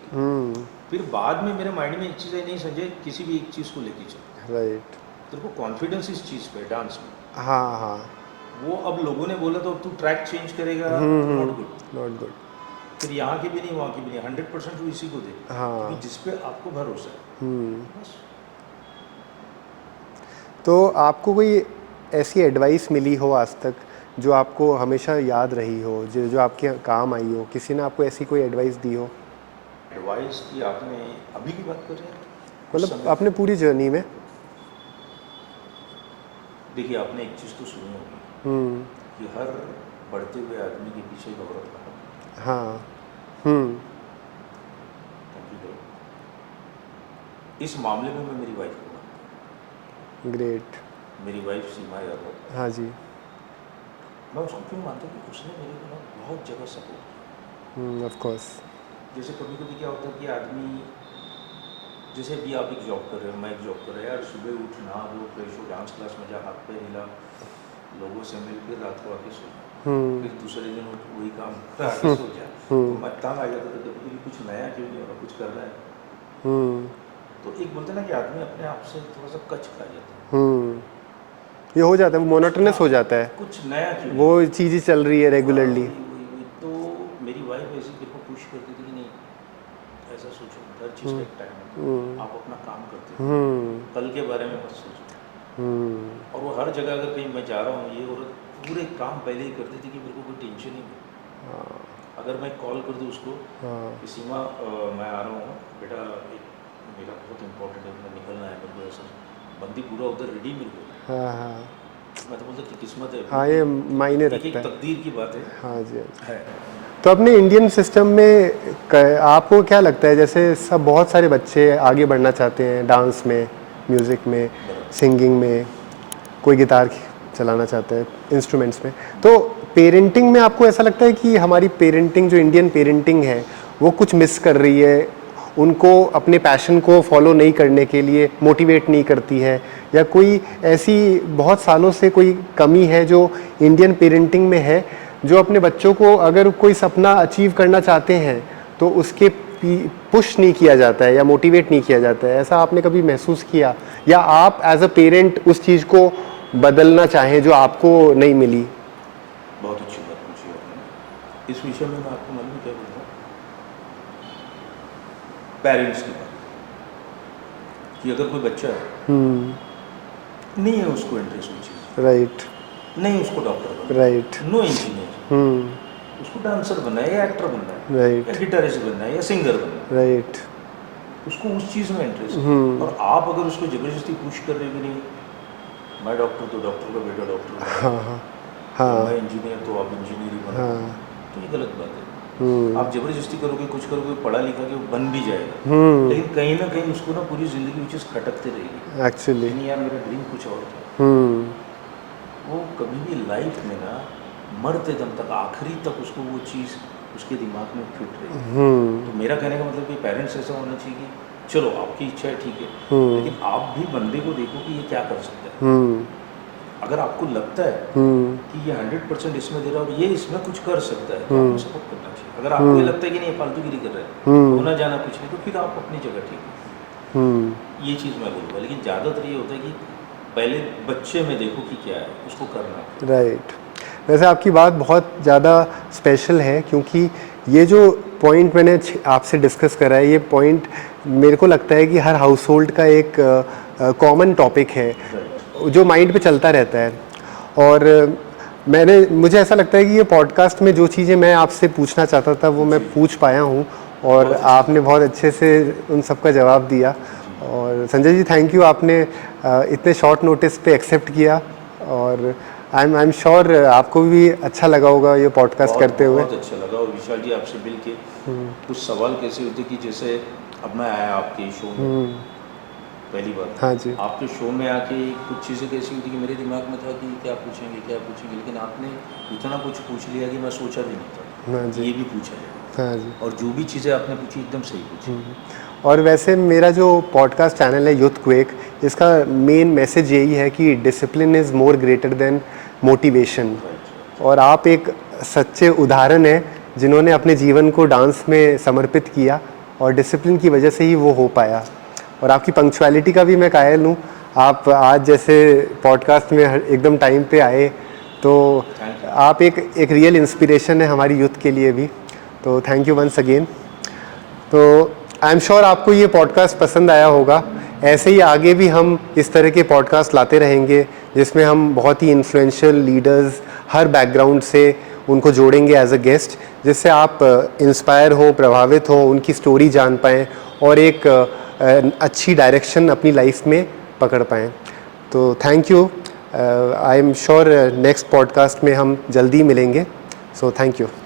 फिर बाद में मेरे माइंड में एक चीज़ है, नहीं संजय, किसी भी एक चीज़ को लेके चल, राइट, तेरे को कॉन्फिडेंस इस चीज़ पे, डांस में, हाँ हाँ वो अब लोगों ने बोला तो तू ट्रैक चेंज करेगा, नॉट गुड। नॉट गुड, फिर यहाँ की भी नहीं, वहाँ की भी नहीं, 100% वो इसी को दे, हाँ। क्योंकि जिस पे आपको भरोसा है, बस। तो आपको कोई ऐसी एडवाइस मिली हो आज तक जो आपको हमेशा याद रही हो, जो आपके काम आई हो? किसी ने आपको ऐसी कोई एडवाइस दी हो? एडवाइस की आपने अभी की बात कर रहे हैं? उस मतलब समय? अपने पूरी जर्नी में? देखिए, आपने एक चीज़ तो सुनी होगी कि हर बढ़ते हुए आदमी के पीछे एक औरत का हाथ है। हाँ थैंक यू। इस मामले में मैं मेरी वाइफ को मानता हूँ। ग्रेट, मेरी वाइफ सीमा यादव, हाँ जी, मैं उसको क्यों मानता हूँ कि उसने मेरे को ना बहुत जगह सपोर्ट किया। ऑफ कोर्स, जैसे कभी कभी क्या होता है कि आदमी, जैसे अभी आप एक जॉब कर रहे हो, मैं एक जॉब कर रहा यार, सुबह उठ, नहा धो, फ्रेश हो, डांस क्लास में जा, हाथ पैर हिला, लोगों से मिल, फिर रात को आके सो, फिर दूसरे दिन उठ वही काम आके सो जा, तो मैं तंग आ जाता था कभी कभी, कुछ नया क्यों नहीं हो रहा, कुछ कर रहा है। तो एक बोलते ना कि आदमी अपने आप से थोड़ा सा कच खा जाता है, ये हो जाता है, वो मोनोटोनस हो जाता है, कुछ नया क्यों नहीं। वो चीज़ ही चल रही है रेगुलरली। वही। तो मेरी वाइफ ऐसी मेरे को पुश करती थी कि नहीं, ऐसा सोचो, हर चीज़ का एक टाइम है, आप अपना काम करते हो, कल के बारे में मत सोचो। और वो हर जगह अगर कहीं मैं जा रहा हूँ, ये औरत पूरे काम पहले ही करती थी कि मेरे को कोई टेंशन ही नहीं। अगर मैं कॉल कर दूँ उसको कि सीमा मैं आ रहा हूँ बेटा, एक मेरा बहुत इंपॉर्टेंट है, मैं निकलना है, मेरे को ऐसा, बंदी पूरा उधर रेडी मिल गई। हाँ हाँ मैं तो बोलता कि किस्मत है, हाँ, ये मायने एक रखता है, तकदीर की बात है। हाँ जी। है। तो अपने इंडियन सिस्टम में आपको क्या लगता है, जैसे सब बहुत सारे बच्चे आगे बढ़ना चाहते हैं डांस में, म्यूज़िक में, सिंगिंग में, कोई गिटार चलाना चाहता है, इंस्ट्रूमेंट्स में, तो पेरेंटिंग में आपको ऐसा लगता है कि हमारी पेरेंटिंग, जो इंडियन पेरेंटिंग है, वो कुछ मिस कर रही है, उनको अपने पैशन को फॉलो नहीं करने के लिए मोटिवेट नहीं करती है, या कोई ऐसी बहुत सालों से कोई कमी है जो इंडियन पेरेंटिंग में है, जो अपने बच्चों को अगर कोई सपना अचीव करना चाहते हैं तो उसके पुश नहीं किया जाता है या मोटिवेट नहीं किया जाता है? ऐसा आपने कभी महसूस किया, या आप एज अ पेरेंट उस चीज़ को बदलना चाहें जो आपको नहीं मिली? बहुत अच्छी बात पूछी आपने। इस विषय में मैं आपको मालूम क्या बोलता हूँ, पेरेंट्स की बात। कि अगर कोई बच्चा नहीं है उसको इंटरेस्ट उन चीज़, राइट नहीं उसको डॉक्टर बनना, राइट नो इंजीनियर, उसको डांसर बनना है या एक्टर बनना है राइट या गिटारिस्ट बनना है या सिंगर बनना है, राइट उसको उस चीज़ में इंटरेस्ट है। और आप अगर उसको ज़बरदस्ती पुश कर रहे हो कि नहीं मैं डॉक्टर तो डॉक्टर का बेटा डॉक्टर बना, मैं इंजीनियर तो आप इंजीनियर ही बना, तो ये गलत बात है। आप जबरदस्ती करोगे कुछ करोगे पढ़ा लिखा के वो बन भी जाएगा, लेकिन कहीं ना कहीं उसको ना पूरी ज़िंदगी वो चीज़ खटकते रहेगी एक्चुअली नहीं यार मेरा ड्रीम कुछ और था। वो कभी भी लाइफ में ना मरते दम तक आखिरी तक उसको वो चीज़ उसके दिमाग में फिट रही। तो मेरा कहने का मतलब कि पेरेंट्स ऐसा होना चाहिए कि चलो आपकी इच्छा है ठीक है, लेकिन आप भी बंदे को देखो कि ये क्या कर सकता है। अगर आपको लगता है कि ये 100% इसमें दे रहा है और ये इसमें कुछ कर सकता है तो आपको सपोर्ट करना चाहिए। अगर आपको ये लगता है कि नहीं ये फालतूगिरी कर रहा है होना जाना कुछ नहीं, तो फिर आप अपनी जगह ठीक है। ये चीज़ मैं बोलूँगा, लेकिन ज़्यादातर ये होता है कि पहले बच्चे में देखो कि क्या है उसको करना है। राइट वैसे आपकी बात बहुत ज़्यादा स्पेशल है, क्योंकि ये जो पॉइंट मैंने आपसे डिस्कस करा है, ये पॉइंट मेरे को लगता है कि हर हाउस होल्ड का एक कॉमन टॉपिक है जो माइंड पे चलता रहता है। और मुझे ऐसा लगता है कि ये पॉडकास्ट में जो चीज़ें मैं आपसे पूछना चाहता था वो मैं पूछ पाया हूँ, और आपने बहुत अच्छे से उन सब का जवाब दिया। और संजय जी थैंक यू, आपने इतने शॉर्ट नोटिस पे एक्सेप्ट किया, और आई एम श्योर आपको भी अच्छा लगा होगा ये पॉडकास्ट करते हुए। बहुत अच्छा लगा। और विशाल जी आपसे मिल के कुछ सवाल कैसे होते कि जैसे अब मैं आया आपके शो में पहली बार, हाँ जी, आपके शो में आके कुछ चीज़ें कैसी होती कि मेरे दिमाग में था कि क्या पूछेंगे, लेकिन आपने इतना कुछ पूछ लिया कि मैं सोचा भी नहीं था हाँ जी, ये भी पूछा है। हाँ जी। और जो भी चीज़ें आपने पूछी एकदम सही पूछी। और वैसे मेरा जो पॉडकास्ट चैनल है यूथ क्वेक, इसका मेन मैसेज यही है कि discipline is more greater than motivation. और आप एक सच्चे उदाहरण हैं जिन्होंने अपने जीवन को डांस में समर्पित किया, और डिसिप्लिन की वजह से ही वो हो पाया। और आपकी पंक्चुअलिटी का भी मैं कायल हूँ, आप आज जैसे पॉडकास्ट में एकदम टाइम पे आए, तो आप एक रियल इंस्पिरेशन है हमारी यूथ के लिए भी। तो थैंक यू वंस अगेन। तो आई एम श्योर आपको ये पॉडकास्ट पसंद आया होगा। ऐसे ही आगे भी हम इस तरह के पॉडकास्ट लाते रहेंगे जिसमें हम बहुत ही इन्फ्लुएंशियल लीडर्स हर बैकग्राउंड से उनको जोड़ेंगे एज अ गेस्ट, जिससे आप इंस्पायर हो, प्रभावित हो, उनकी स्टोरी जान पाएँ और एक अच्छी डायरेक्शन अपनी लाइफ में पकड़ पाएँ। तो thank you. I am sure next podcast में हम जल्दी मिलेंगे। So thank you.